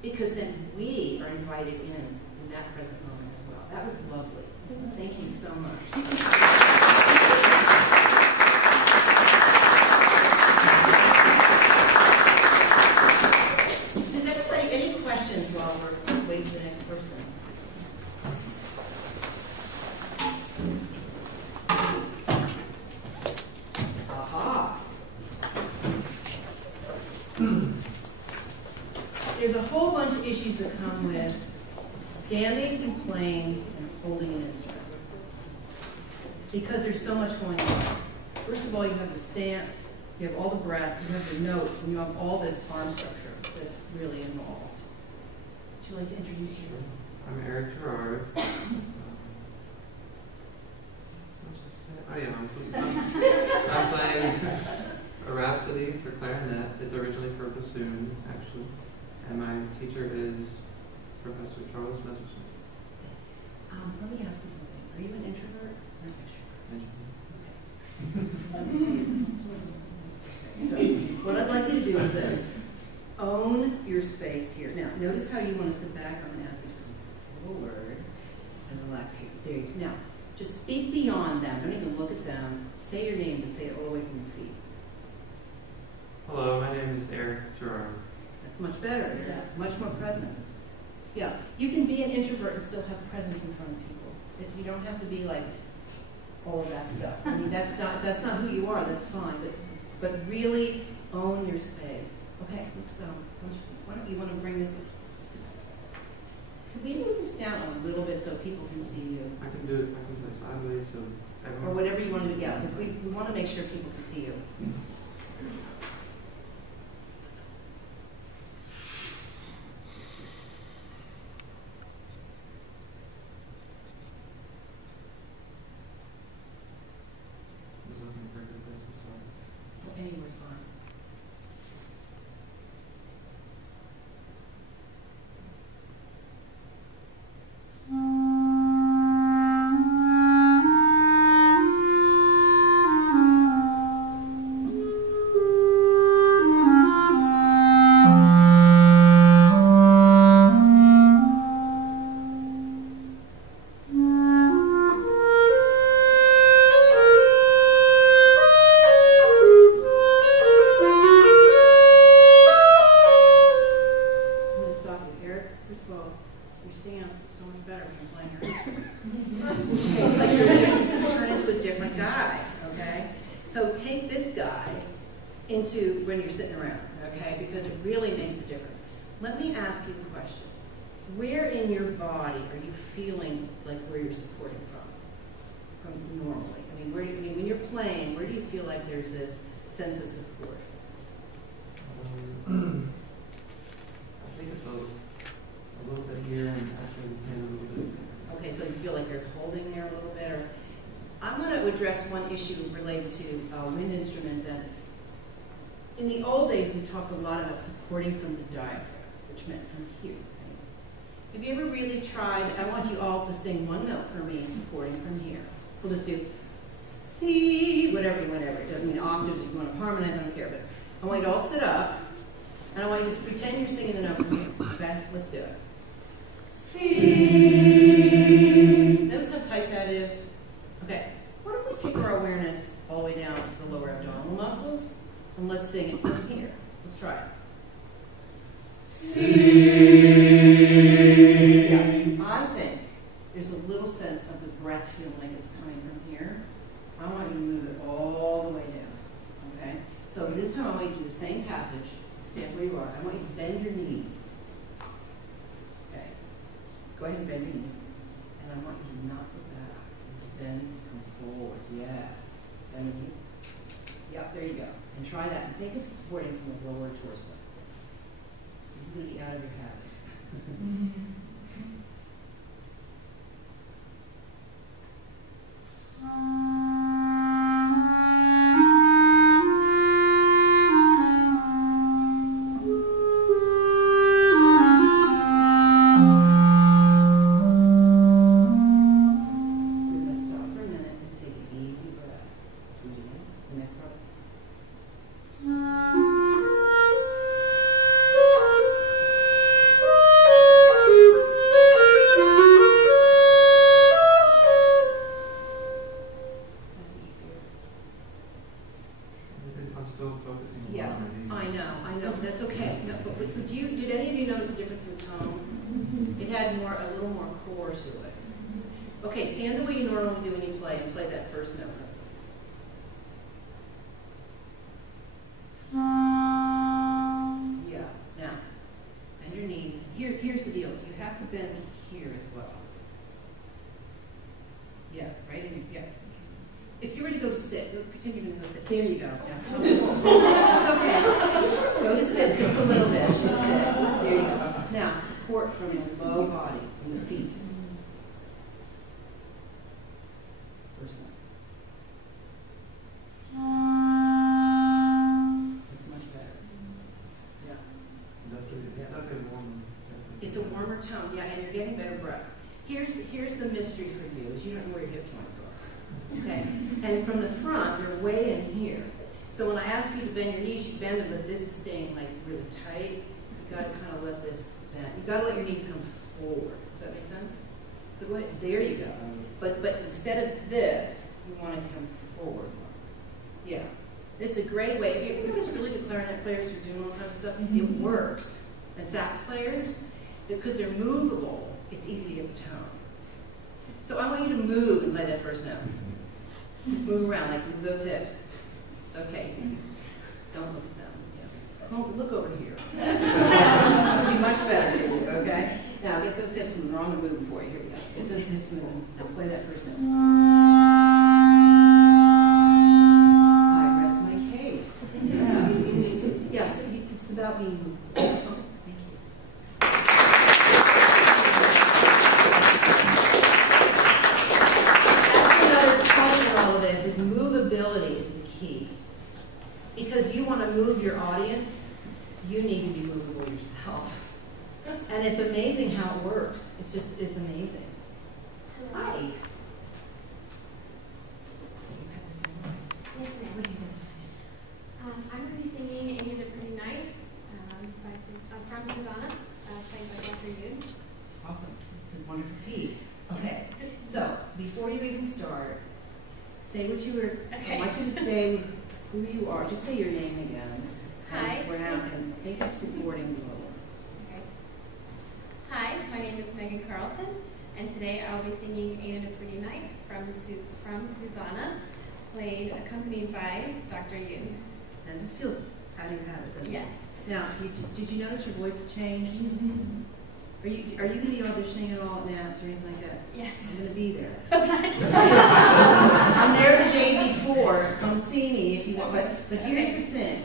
Because then we are invited in that present moment as well. That was lovely. Thank you so much. Does everybody, any questions while we're waiting for the next person? Aha. There's a whole bunch of issues that come with standing and playing and holding an instrument, because there's so much going on. First of all, you have the stance, you have all the breath, you have the notes, and you have all this arm structure that's really involved. Would you like to introduce you? I'm Eric Gerard. I'm playing a Rhapsody for clarinet. It's originally for bassoon, actually. And my teacher is Professor Charles Messerschmidt. Let me ask you something. Are you an introvert or an extrovert? So what I'd like you to do is this. Own your space here. Now, notice how you want to sit back. I'm going to ask you to come forward and relax here. There you go. Now, just speak beyond them. Don't even look at them. Say your name and say it all the way from your feet. Hello, my name is Eric Gerard. That's much better. Yeah. Much more presence. Yeah. You can be an introvert and still have presence in front of people. You don't have to be like all of that stuff. I mean, that's not who you are. That's fine. But really own your space. Okay. Let's why don't you want to bring this? Could we move this down a little bit so people can see you? I can do it. I can play sideways, so everyone. Or whatever you want to do. Yeah, because we want to make sure people can see you. Anywhere's fine. When you're sitting around, okay? Because it really makes a difference. Let me ask you a question. Where in your body are you feeling like where you're supporting from normally? I mean, when you're playing, where do you feel like there's this sense of support? I think it's a little bit here and actually a little bit there. Okay, so you feel like you're holding there a little bit? Or I'm going to address one issue related to wind instruments. And in the old days, we talked a lot about supporting from the diaphragm, which meant from here. Right? Have you ever really tried? I want you all to sing one note for me, supporting from here. We'll just do C, whatever. It doesn't mean octaves. If you want to harmonize, I don't care. But I want you to all sit up, and I want you to pretend you're singing the note from here. Okay? Let's do it. C. Notice how tight that is? Okay. What if we take our awareness all the way down to the lower abdominal muscles? And let's sing it from here. Let's try it. C. Yeah, I think there's a little sense of the breath feeling like it's coming from here. I want you to move it all the way down. Okay? So this time I want you to do the same passage. Stand where you are. I want you to bend your knees. Okay. Go ahead and bend your knees. And I want you to not go back. Bend, come forward. Yes. Bend the knees. Yep, there you go. And try that. And think of supporting from the lower torso. This is going to be out of your habit. We're going to stop for a minute and take an easy breath. The next part. I'm still focusing on Yeah, I know. That's okay. No, but did any of you notice a difference in tone? It had a little more core to it. Okay, stand the way you normally do when you play and play that first note. Yeah, now, bend your knees. Here's the deal. You have to bend here as well. Yeah, right? Yeah. If you were to go to sit, pretend you're going to go sit. There you go. Yeah. It's okay. Go to sit just a little bit. There you go. Now, support from the low body, from the feet. First one. It's much better. Yeah. It's a warmer tone, yeah, and you're getting better breath. Here's the mystery for you, is you don't know where your hip joints are. Okay? And from the front, you're way in here. So when I ask you to bend your knees, you bend them, but this is staying like really tight. You got to kind of let this bend. You got to let your knees come forward. Does that make sense? So go ahead. There you go. But instead of this, you want to come forward. Yeah. This is a great way. If you're just really good clarinet players who are doing all kinds of stuff, it works. And sax players, because they're movable, it's easy to get the tone. So I want you to move and play that first note. Just move around, like move those hips. It's okay. Don't look at them. Yeah. Oh, look over here. This will be much better for you, okay? Now get those hips moving. I'm moving for you. Here we go. Get those hips moving. Now play that first note. I rest my case. Yeah. Yeah, so it's about being movable. Thank you. That's another point in all of this, is movability is the key. Because you want to move your audience, you need to be movable yourself. And it's amazing how it works. It's amazing. Hi. You have this voice. Yes, ma'am. What are you going to say? I'm going to be singing Ain't It a Pretty Night from Susanna, played by Dr. Yoon. Awesome. Wonderful piece. Okay. So, before you even start, say what you were, Okay. I want you to say who you are. Just say your name again. Hi. And think of supporting role. Okay. Hi, my name is Megan Carlson, and today I'll be singing Ain't It a Pretty Night from Susanna, accompanied by Dr. Yoon. As this feels, how do you have it, doesn't Yes. it? Now, did you notice your voice changed? Are you going to be auditioning at all at Nats or anything like that? Yes. I'm going to be there. I'm there the day before. Come see me if you want. But here's the thing.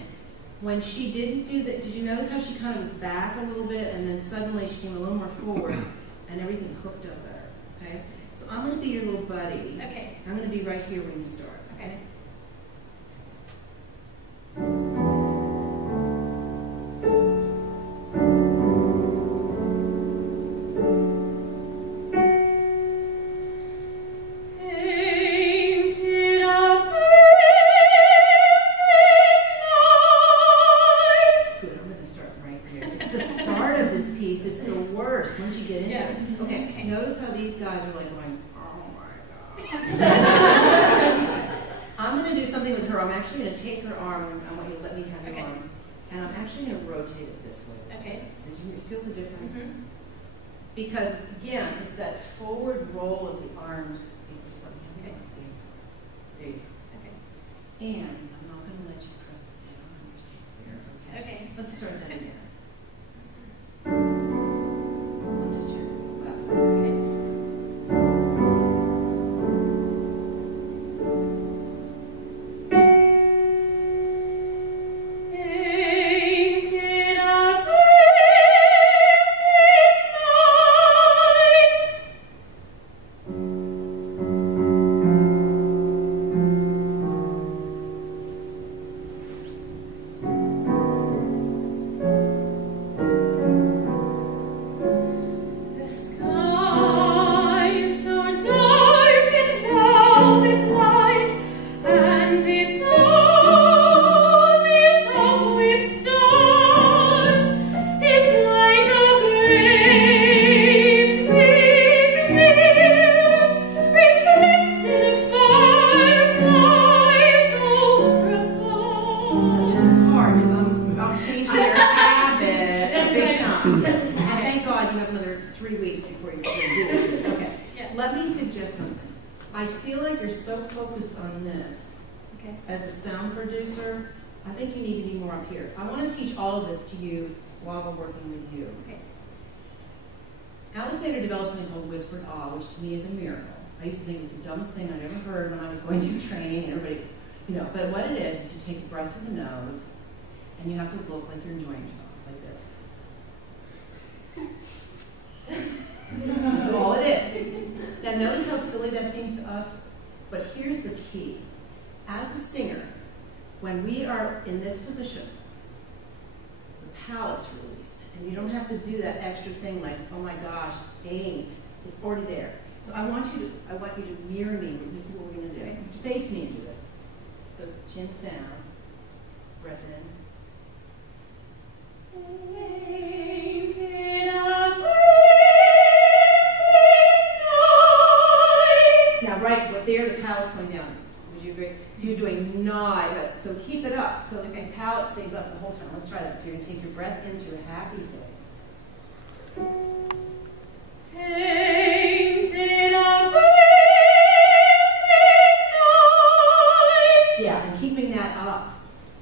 When she didn't do that, did you notice how she kind of was back a little bit, and then suddenly she came a little more forward, and everything hooked up better? Okay. So I'm going to be your little buddy. Okay. I'm going to be right here when you start. Okay. Good. I'm going to start right here. It's the start of this piece. It's the worst once you get into Yeah. it. Okay. Okay. Notice how these guys are like going, oh my God. I'm going to do something with her. I'm actually going to take her arm, and I want you to let me have your Okay. arm. And I'm actually going to rotate it this way. Okay. Did you feel the difference? Mhm. Because, again, it's that forward roll of the arms. You just let me have your Okay. arm. There you go. Okay. And I'm not going to let you press it down on yourself there, okay? Okay. Let's start that again. I'll just check. Okay. Ain't it a pretty night? The sky is so dark and velvet light, and it's all lit up with stars. It's like a great big mirror reflecting fireflies over above. This is hard because I'm changing your habit big time. And thank God you have another 3 weeks before you can do this. Okay. Yeah. Let me suggest something. I feel like you're so focused on this Okay. as a sound producer. I think you need to be more up here. I want to teach all of this to you while we're working with you. Okay. Alexander developed something called whispered awe, which to me is a miracle. I used to think it was the dumbest thing I'd ever heard when I was going through training, and everybody, but what it is you take a breath through the nose, and you have to look like you're enjoying yourself, like this. That's all it is. Now notice how silly that seems to us, but here's the key. As a singer, when we are in this position, the palate's released, and you don't have to do that extra thing like, oh my gosh, ain't. It's already there. So I want you to mirror me. This is what we're going to do. Face me and do this. So chins down, breath in. Now, right, but there the palate's going down. Would you agree? So you're doing night, but so keep it up. So the palate stays up the whole time. Let's try that. So you're going to take your breath in through a happy face. Yeah, and keeping that up.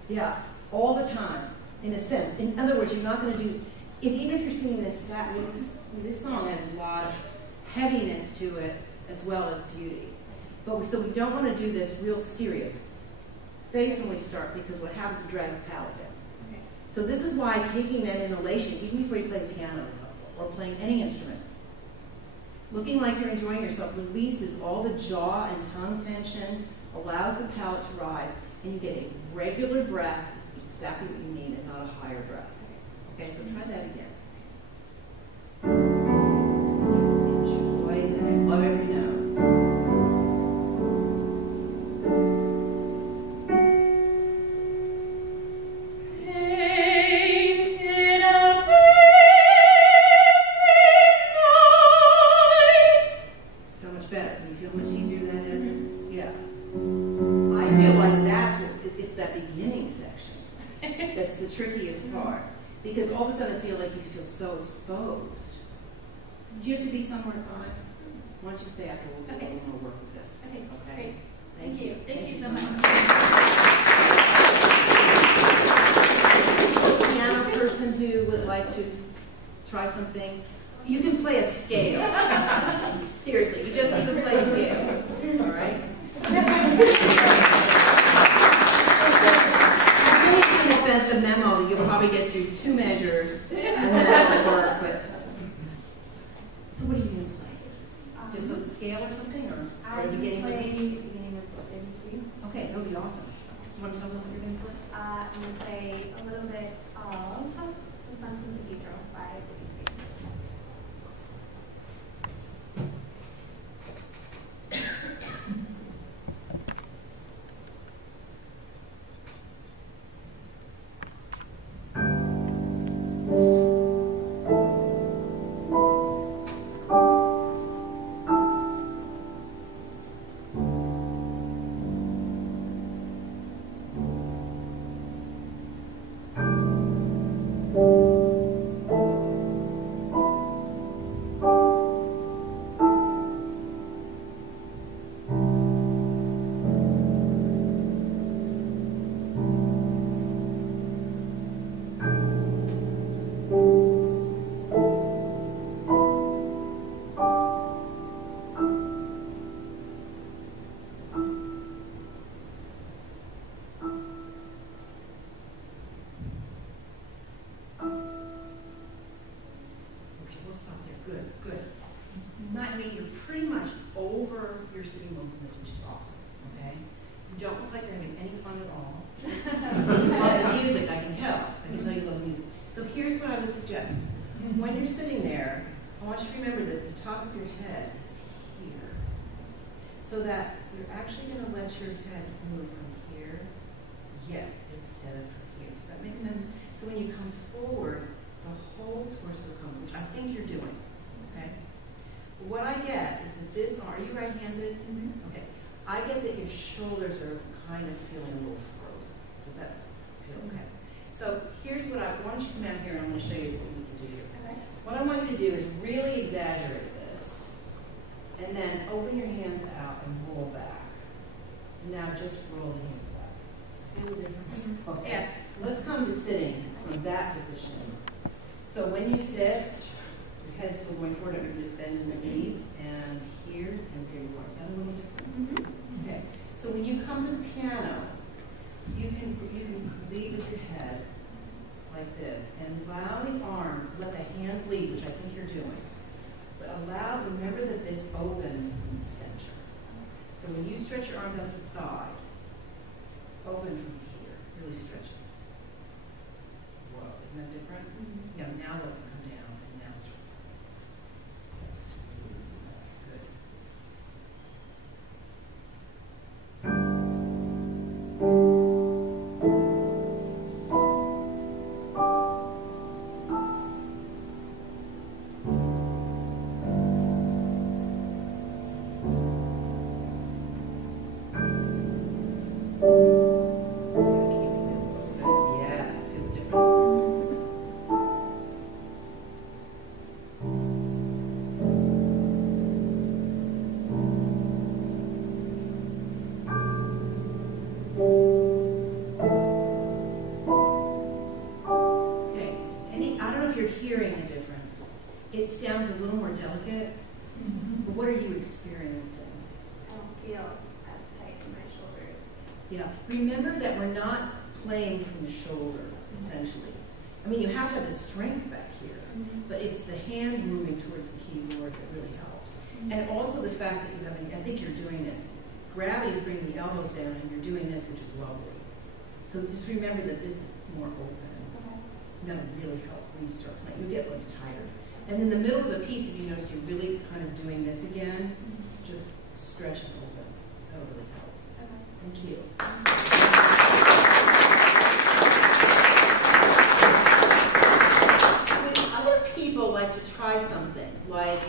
Yeah, all the time, in a sense. In other words, you're not going to do, even if you're singing this, I mean, this song has a lot of heaviness to it as well as beauty. But so we don't want to do this real serious face when we start, because what happens is it drags the palate down. Okay. So this is why taking that inhalation, even before you play the piano, is helpful, or playing any instrument. Looking like you're enjoying yourself releases all the jaw and tongue tension, allows the palate to rise, and you get a regular breath, is exactly what you need, and not a higher breath. Okay, so try that again. Enjoy that. Love every note. Because all of a sudden I feel like you feel so exposed. Do you have to be somewhere at 5? Why don't you stay after? We'll do a little more work with this. Okay, okay? Great. Thank you. Thank you so much. A piano person who would like to try something, you can play a scale. Seriously, you just need to play a scale. All right? Sent a memo that you'll probably get through 2 measures and then it'll work. But so what are you going to play? Just a scale or something, or the beginning of the beginning of ABC. Okay, that would be awesome. You want to tell them what you're going to play? I'm going to play a little bit of The Sun from the Cathedral by ABC. Your sitting bones in this, which is awesome, okay? You don't look like you're having any fun at all. You love the music, I can tell. I can tell you love the music. So here's what I would suggest. When you're sitting there, I want you to remember that the top of your head is here. So that you're actually going to let your head move from here, yes, instead of from here. Does that make sense? So when you come forward, the whole torso comes, which I think you're doing, okay? What I get is that this, are you right-handed? Mm-hmm. Okay. I get that your shoulders are kind of feeling a little frozen. Does that feel okay? So here's what I want you to come out here and I'm going to show you what we can do here. Okay. What I want you to do is really exaggerate this and then open your hands out and roll back. Now just roll the hands out. Feel the difference? Mm-hmm. Okay. Yeah. Let's come to sitting from that position. So when you sit, head's still going forward, you're just bending the knees, and here, and here you are. Is that a little different? Mm-hmm. Okay. So when you come to the piano, you can lead with your head like this, and allow the arms, let the hands lead, which I think you're doing, but arms out to the side. Open from here. Really stretch it. Whoa, isn't that different? Yeah, now let it come down and now stretch. Loosen up. Good. Keeping this a little bit. Yes, feel the difference. Okay. I don't know if you're hearing a difference. It sounds a little more delicate. But what are you experiencing? I don't feel as tight in my shoulders. Yeah. Remember that we're not playing from the shoulder, essentially. I mean, you have to have the strength back here, but it's the hand moving towards the keyboard that really helps. And also the fact that you have, I think you're doing this. Gravity is bringing the elbows down, and you're doing this, which is lovely. So just remember that this is more open. That'll really help when you start playing. You'll get less tired. And in the middle of the piece, if you notice, you're really kind of doing this again. Just stretch and open. That'll really help. Thank you. When other people like to try something, like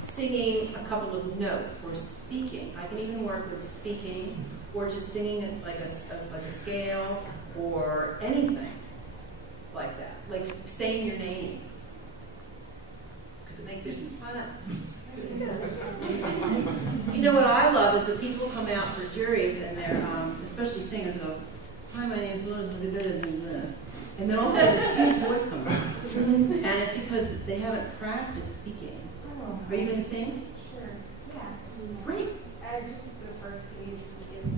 singing a couple of notes or speaking, I can even work with speaking or just singing like a scale or anything like that, like saying your name, because it makes it fun. You know what I love is that people come out for juries and they're, especially singers, go, "Hi, my name's Liz," and then all of a sudden this huge voice comes out, and it's because they haven't practiced speaking. Are you going to sing? Sure. Yeah. Great. Just the first page we get to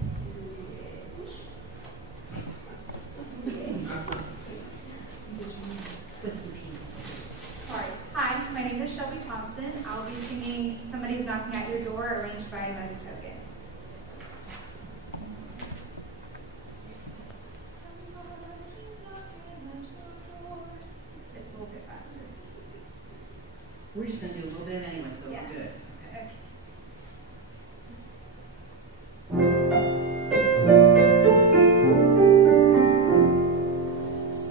What's the piece? Sorry. Hi, my name is Shelby Thompson. I'll be singing Somebody's Knocking at Your Door, arranged by Moses Hogan. It's a little bit faster. We're just going to do a little bit anyway, so Yeah. we're good. Okay.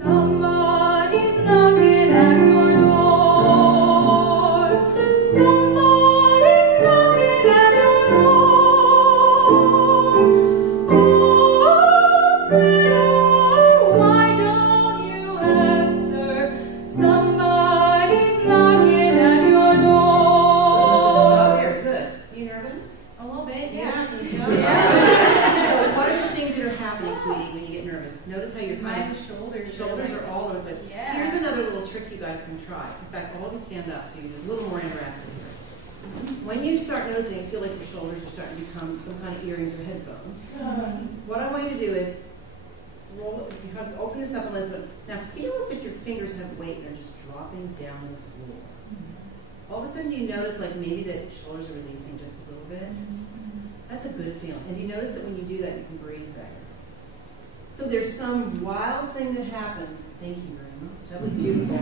Somebody's knocking at your door. Somebody's knocking at your door. Oh, sinner, why don't you answer? Somebody's knocking at your Let's just door. stop here. Good. You nervous? A little bit, Yeah. yeah. Can you tell? So what are the things that are happening, sweetie, when you get nervous? Notice how your My shoulders. shoulders are all over the place. Yeah. Here's another little trick you guys can try. In fact, all of you stand up so you're a little more interactive here. When you start noticing, you feel like your shoulders are starting to become some kind of earrings or headphones. What I want you to do is roll it, you have to open this up and let's now feel as if your fingers have weight and they're just dropping down on the floor. All of a sudden you notice like maybe the shoulders are releasing just a little bit. That's a good feeling. And you notice that when you do that, you can breathe better. So there's some wild thing that happens. Thank you very much. That was beautiful.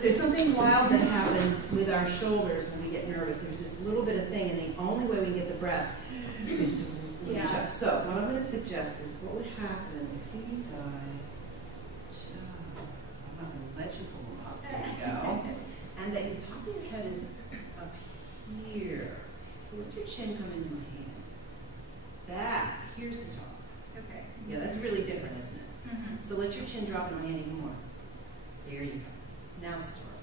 There's something wild that happens with our shoulders when we get nervous. There's this little bit of thing, and the only way we get the breath is to reach up. So what I'm going to suggest is what would happen if these guys, I'm not going to let you pull them up. There you go. And that the top of your head is up here. So let your chin come into my hand. Here's the top. Okay. Yeah, that's really different, isn't it? Mm-hmm. So let your chin drop in my hand even more. There you go. Now start.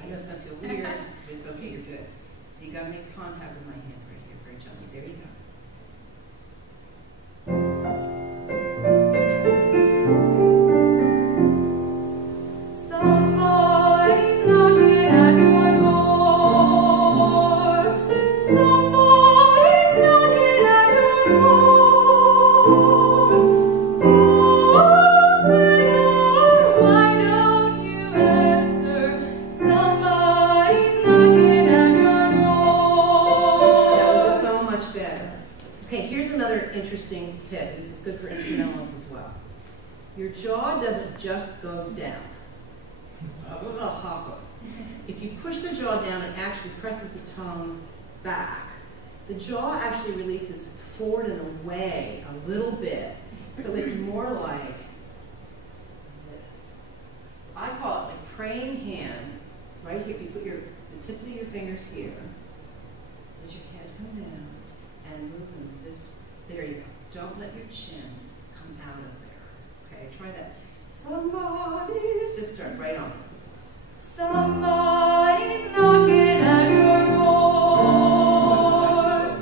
I know it's going to feel weird, but it's okay, you're good. So you got to make contact with my hand right here, very gently. There you go. Somebody's knocking at your door. Somebody's knocking at your door. Oh, sinner, why don't you answer? Somebody's knocking at your door. That was so much better. interesting tip. This is good for instrumentalists as well. Your jaw doesn't just go down. If you push the jaw down, it actually presses the tongue back. The jaw actually releases forward and away a little bit, so it's more like this. So I call it like praying hands. Right here, if you put the tips of your fingers here, let your head come down and move them this. There you go. Don't let your chin come out of there. Okay, try that. Somebody's just turn right on. Somebody's knocking at your door.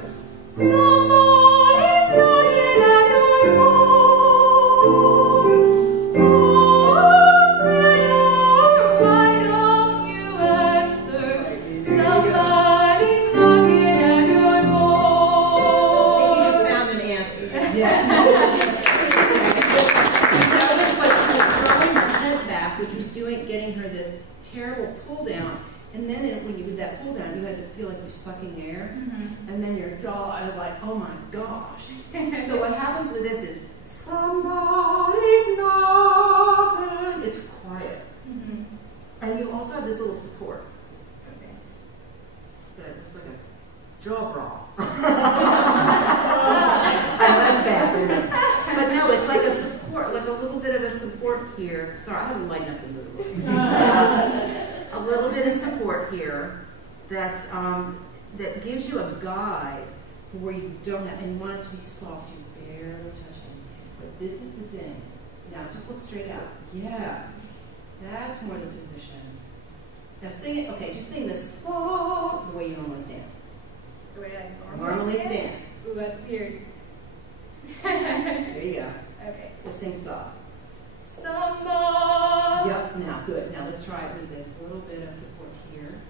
Somebody's knocking at your door. Oh, Señor, why don't you answer? Somebody's knocking at your door. I think you just found an answer. Yeah. Notice what she was throwing her head back, which was getting her this terrible pull down, and then when you did that pull down, you had to feel like you're sucking air, and then your jaw is like, oh my gosh. So what happens with this is, somebody's knocking. It's quiet. And you also have this little support. Okay. Good. It's like a jaw brawl. Oh, that's bad. But no, it's like a support, like a little bit of a support here. Sorry, I haven't lightened up the mood. A little bit of support here that's that gives you a guide for where you don't have, and you want it to be soft, so you're barely touching. But this is the thing. Now, just look straight out. Yeah, that's more the position. Now sing it. Okay, just sing the soft the way you normally stand. The way I Normally stand. Ooh, that's weird. There you go. Okay. Just sing soft. Somebody. Yep, now good. Now let's try it with this. A little bit of support here.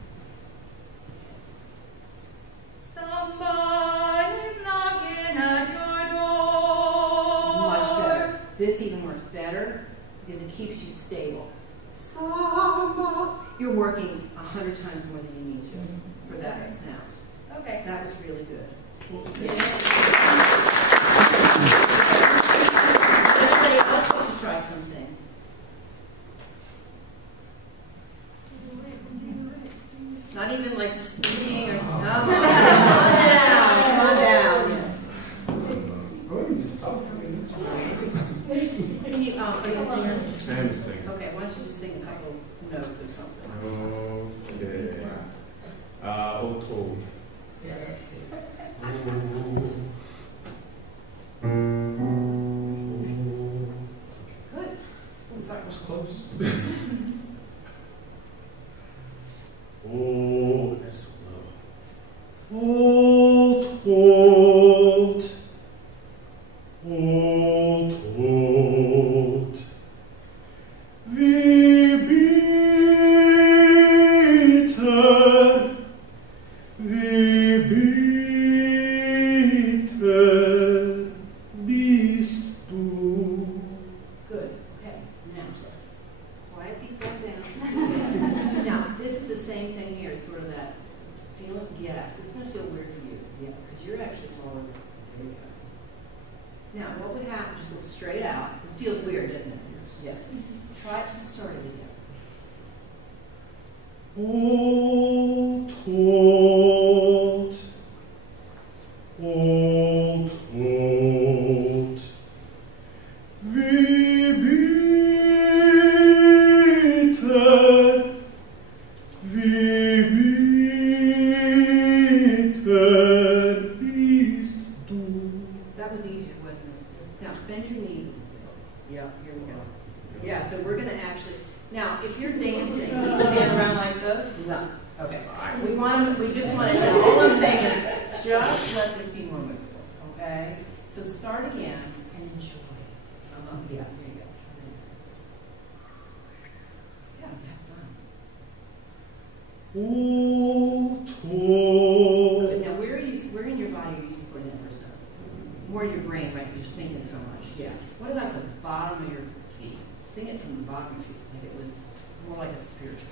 Somebody's knocking at your door. Much better. This even works better because it keeps you stable. You're working 100 times more than you need to for that sound. Okay. That was really good. Thank you. Anybody else want to try something? Not even like speeding or come on down. Come on down. Yes. Can you, are you a singer? I am a singer. Okay, why don't you just sing a couple notes or something? Okay. All told. Good. Oh, that was close. Oh, that's so low. All told. All told. Wie bitter, wie bitter bist du. Good. Okay. Now, quiet these guys down. Now, this is the same thing here. It's sort of that feel it. Yes. This is going to feel weird for you. Yeah, because you're actually lower than. There you go. Now, what would happen? Just look straight out. This feels weird, doesn't it? Yes. Try it to start it again. All told, all told, wie bitter, wie bitter bist du. That was easier, wasn't it? Now, bend your knees a little bit. Yep, here we go. Yeah, so we're going to actually, now, if you're dancing, you stand around like this? No. Okay. We just want to, all I'm saying is, just let this be more movable, okay? So start again and enjoy. Yeah, there you go. Yeah, have fun. All told. Good. Now, where in your body are you supporting that first note? More in your brain, right? You're just thinking so much. Yeah. What about the bottom of your feet? Sing it from the bottom of your feet, like it was more like a spiritual.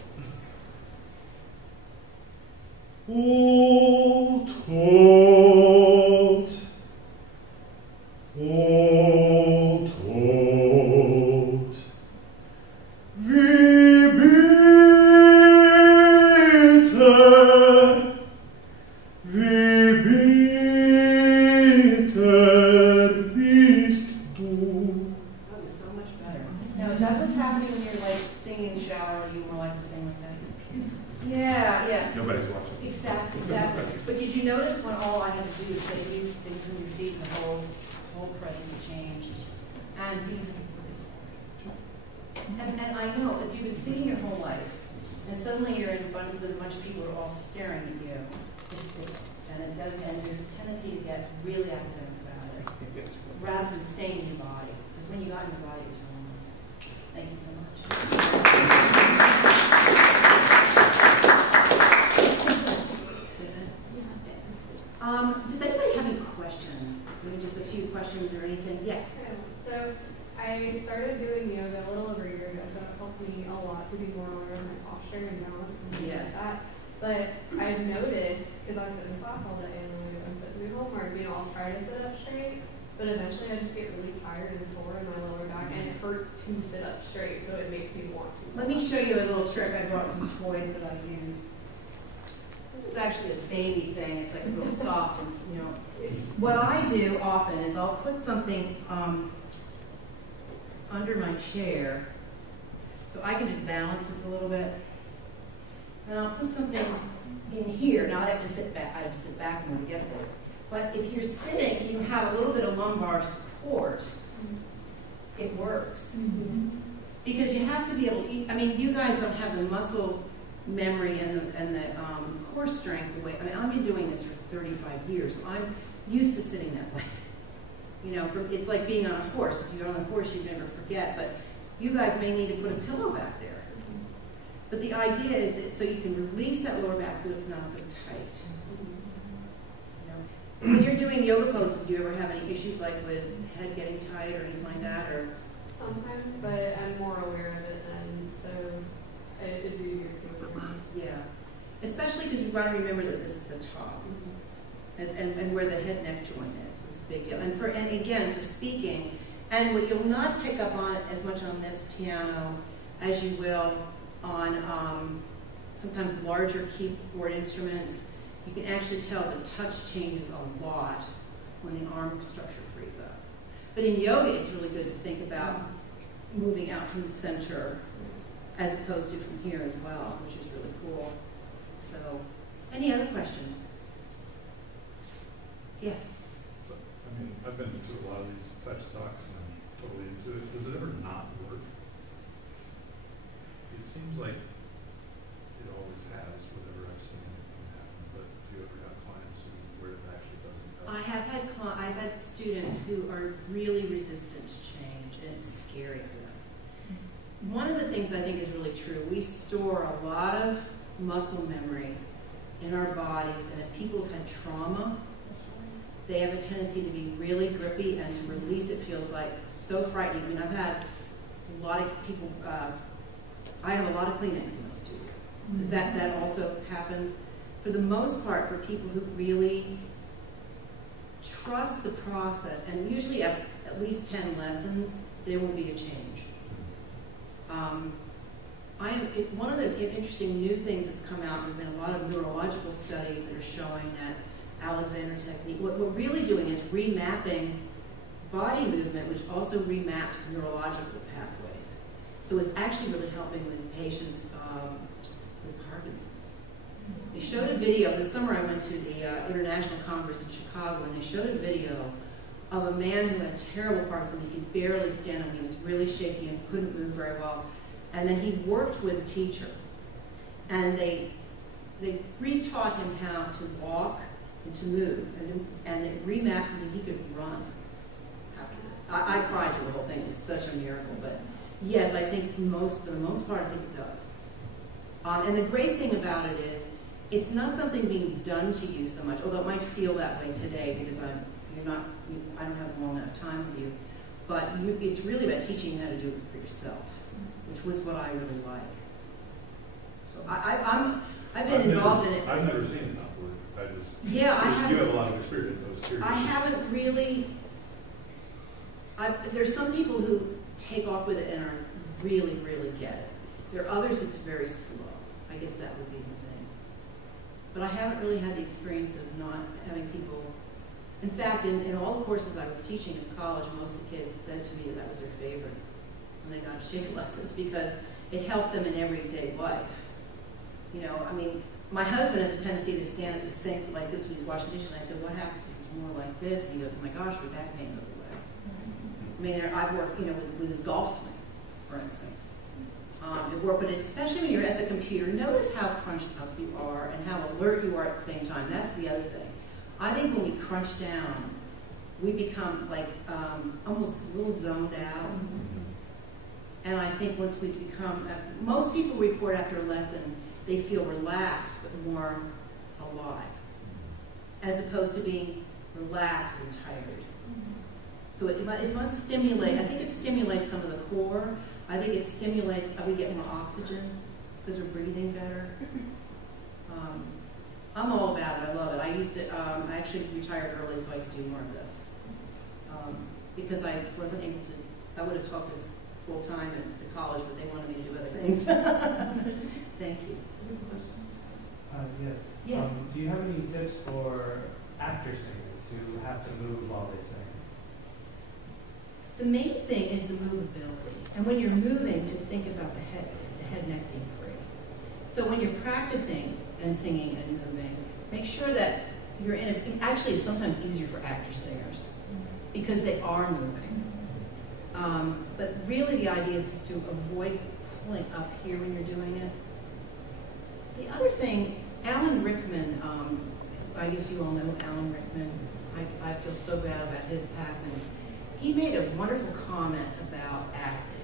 All told, everybody's watching. Exactly. But did you notice when all I had to do was say, you sing from your feet, and the whole presence changed? And I know, if you've been singing your whole life, and suddenly you're in front with a bunch of people who are all staring at you, it's different. And there's a tendency to get really academic about it, rather than staying in your body. Because when you got in your body, it was really nice. Thank you so much. Does anybody have any questions? Maybe just a few questions or anything? Yes. So I started doing yoga a little over a year ago, so it's helped me a lot to be more aware of my posture and balance and things like that. But I've noticed, because I sit in class all day and then I'm sitting at homework, I'll try to sit up straight, but eventually I just get really tired and sore in my lower back, and it hurts to sit up straight, so it makes me want to. Let me show you a little trick. I brought some toys that I use. This is actually a baby thing. It's like real soft, and what I do often is I'll put something under my chair, so I can just balance this a little bit, and I'll put something in here. Now I have to sit back. I have to sit back in order to get this. But if you're sitting, you have a little bit of lumbar support. It works. Because you have to be able to eat. I mean, you guys don't have the muscle memory and the core strength the way. I mean, I've been doing this for 35 years. So I'm used to sitting that way. It's like being on a horse. If you're on a horse, you never forget. But you guys may need to put a pillow back there. But the idea is so you can release that lower back so it's not so tight. When you're doing yoga poses, do you ever have any issues like with head getting tight or anything like that? Or sometimes, but I'm more aware of it then, so it's easier to recognize. Yeah, especially because you've got to remember that this is the top, and where the head neck joint is. It's a big deal. And again, for speaking, and what you'll not pick up on as much on this piano as you will on sometimes larger keyboard instruments. You can actually tell the touch changes a lot when the arm structure frees up. But in yoga, it's really good to think about moving out from the center as opposed to from here as well, which is really cool. So, any other questions? Yes? So, I mean, I've been to a lot of these touch stocks and I'm totally into it. Does it ever not work? It seems like it always has, whatever I've seen it happen, but do you ever have clients where it actually doesn't help? I've had students who are really resistant to change, and it's scary for them. One of the things I think is really true, we store a lot of muscle memory in our bodies, and if people have had trauma, they have a tendency to be really grippy, and to release it feels like so frightening. I mean, I've had a lot of people, I have a lot of Kleenex in my studio. Because that also happens. For the most part, for people who really trust the process, and usually at least 10 lessons, there will be a change. One of the interesting new things that's come out, there have been a lot of neurological studies that are showing that Alexander technique, what we're really doing is remapping body movement, which also remaps neurological pathways. So it's actually really helping with patients with Parkinson's. They showed a video, this summer I went to the International Congress in Chicago, and they showed a video of a man who had terrible Parkinson's. He could barely stand up, he was really shaky and couldn't move very well. And then he worked with a teacher, and they re-taught him how to walk and to move, and it remaps him, and he could run after this. I cried through the whole thing. It was such a miracle, but yes, I think for the most part, I think it does. And the great thing about it is, it's not something being done to you so much, although it might feel that way today because I don't have a long enough time with you. But it's really about teaching you how to do it for yourself, which was what I really like. So I've been involved in it. I've never seen it not work. You have a lot of experience. I was curious. I haven't really. There's some people who take off with it and are really, really get it. There are others it's very slow. I guess that would be the thing. But I haven't really had the experience of not having people. In fact, in all the courses I was teaching in college, most of the kids said to me that was their favorite when they got to take lessons because it helped them in everyday life. I mean, my husband has a tendency to stand at the sink like this when he's washing dishes. And I said, what happens if it's more like this? And he goes, oh my gosh, your back pain goes away. I mean, I've worked, with his golf swing, for instance. But especially when you're at the computer, notice how crunched up you are and how alert you are at the same time. That's the other thing. I think when we crunch down, we become like almost a little zoned out. And I think once we become, most people report after a lesson, they feel relaxed but more alive, as opposed to being relaxed and tired. So it must stimulate, I think it stimulates some of the core. I think it stimulates, we get more oxygen because we're breathing better. I'm all about it, I love it. I used to, I actually retired early so I could do more of this. Because I wasn't able to, I would have taught this full time at the college, but they wanted me to do other things. Thank you. Yes. Yes. Do you have any tips for actor singers who have to move while they sing? The main thing is the movability. And when you're moving, to think about the head neck being free. So when you're practicing and singing and moving, make sure that you're in a, actually it's sometimes easier for actor singers because they are moving. But really the idea is to avoid pulling up here when you're doing it. The other thing, Alan Rickman, I guess you all know Alan Rickman. I feel so bad about his passing. He made a wonderful comment about acting.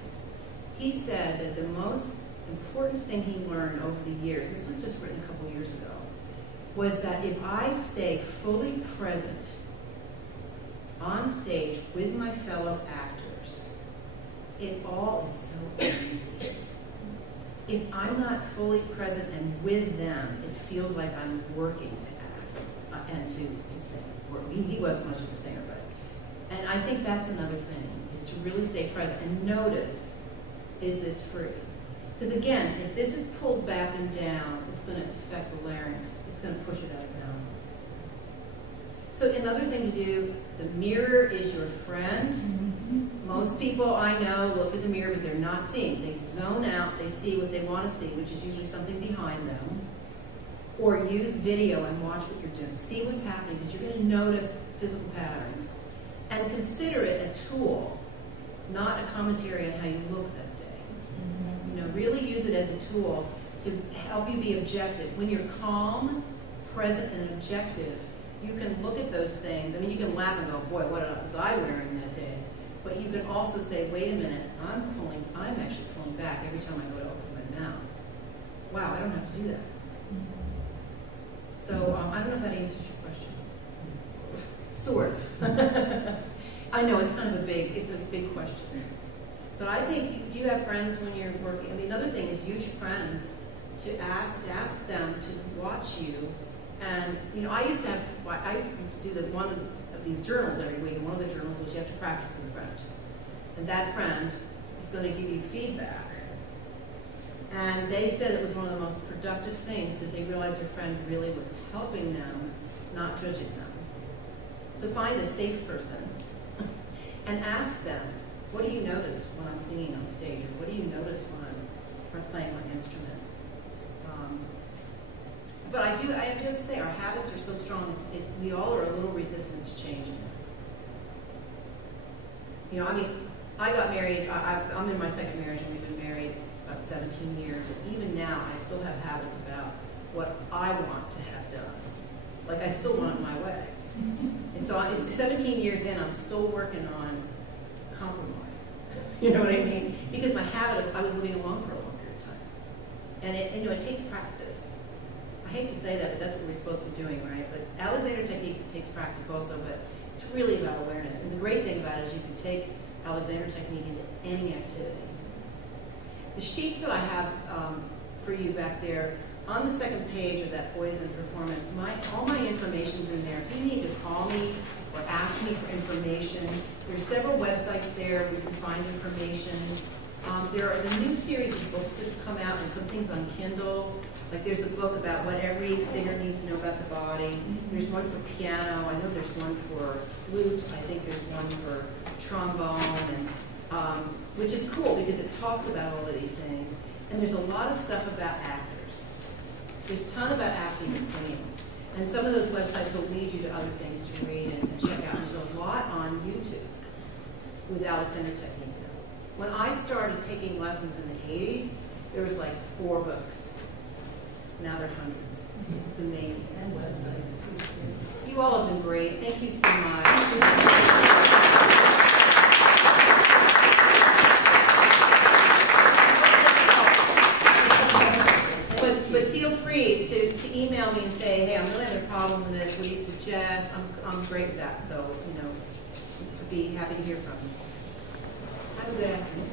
He said that the most important thing he learned over the years, this was just written a couple years ago, was that if I stay fully present on stage with my fellow actors, it all is so easy. If I'm not fully present and with them, it feels like I'm working to act and to sing. He wasn't much of a singer, but. And I think that's another thing, is to really stay present and notice, is this free? Because again, if this is pulled back and down, it's going to affect the larynx. It's going to push it out of balance. So another thing to do, the mirror is your friend. Most people I know look at the mirror, but they're not seeing. They zone out, they see what they want to see, which is usually something behind them. Or use video and watch what you're doing. See what's happening, because you're going to notice physical patterns. And consider it a tool, not a commentary on how you look that day. Really use it as a tool to help you be objective. When you're calm, present, and objective, you can look at those things. I mean, you can laugh and go, boy, what was I wearing that day? But you can also say, wait a minute, I'm actually pulling back every time I go to open my mouth. Wow, I don't have to do that. So I don't know if that answers your question. Sort of. I know it's kind of it's a big question. But I think, do you have friends when you're working? I mean, another thing is use your friends to ask them to watch you. And, I used to do one of these journals every week, and one of the journals was you have to practice with a friend. And that friend is going to give you feedback. And they said it was one of the most productive things because they realized their friend really was helping them, not judging them. So find a safe person and ask them, what do you notice when I'm singing on stage? Or what do you notice when I'm playing my instrument? But I have to say, our habits are so strong, we all are a little resistant to changing. I got married, I'm in my second marriage, and we've been married about 17 years, and even now I still have habits about what I want to have done. Like I still want it my way. And so it's 17 years in, I'm still working on compromise. You know what I mean? Because my habit, I was living alone for a long period of time. And it takes practice. I hate to say that, but that's what we're supposed to be doing, right? But Alexander technique takes practice also, but it's really about awareness. And the great thing about it is you can take Alexander technique into any activity. The sheets that I have for you back there, on the second page of that Poise and Performance, all my information's in there. If you need to call me or ask me for information, there's several websites there where you can find information. There is a new series of books that have come out, and some things on Kindle. Like there's a book about what every singer needs to know about the body. There's one for piano. I know there's one for flute. I think there's one for trombone, and which is cool because it talks about all of these things. And there's a lot of stuff about actors. There's a ton about acting and singing. And some of those websites will lead you to other things to read and check out. There's a lot on YouTube with Alexander Technique. When I started taking lessons in the 80s, there was like 4 books. Now there are hundreds. It's amazing. And websites. You all have been great. Thank you so much. But feel free to email me and say, hey, I'm really having a problem with this. What do you suggest? I'm great with that. So, I'd be happy to hear from you. Have a good afternoon.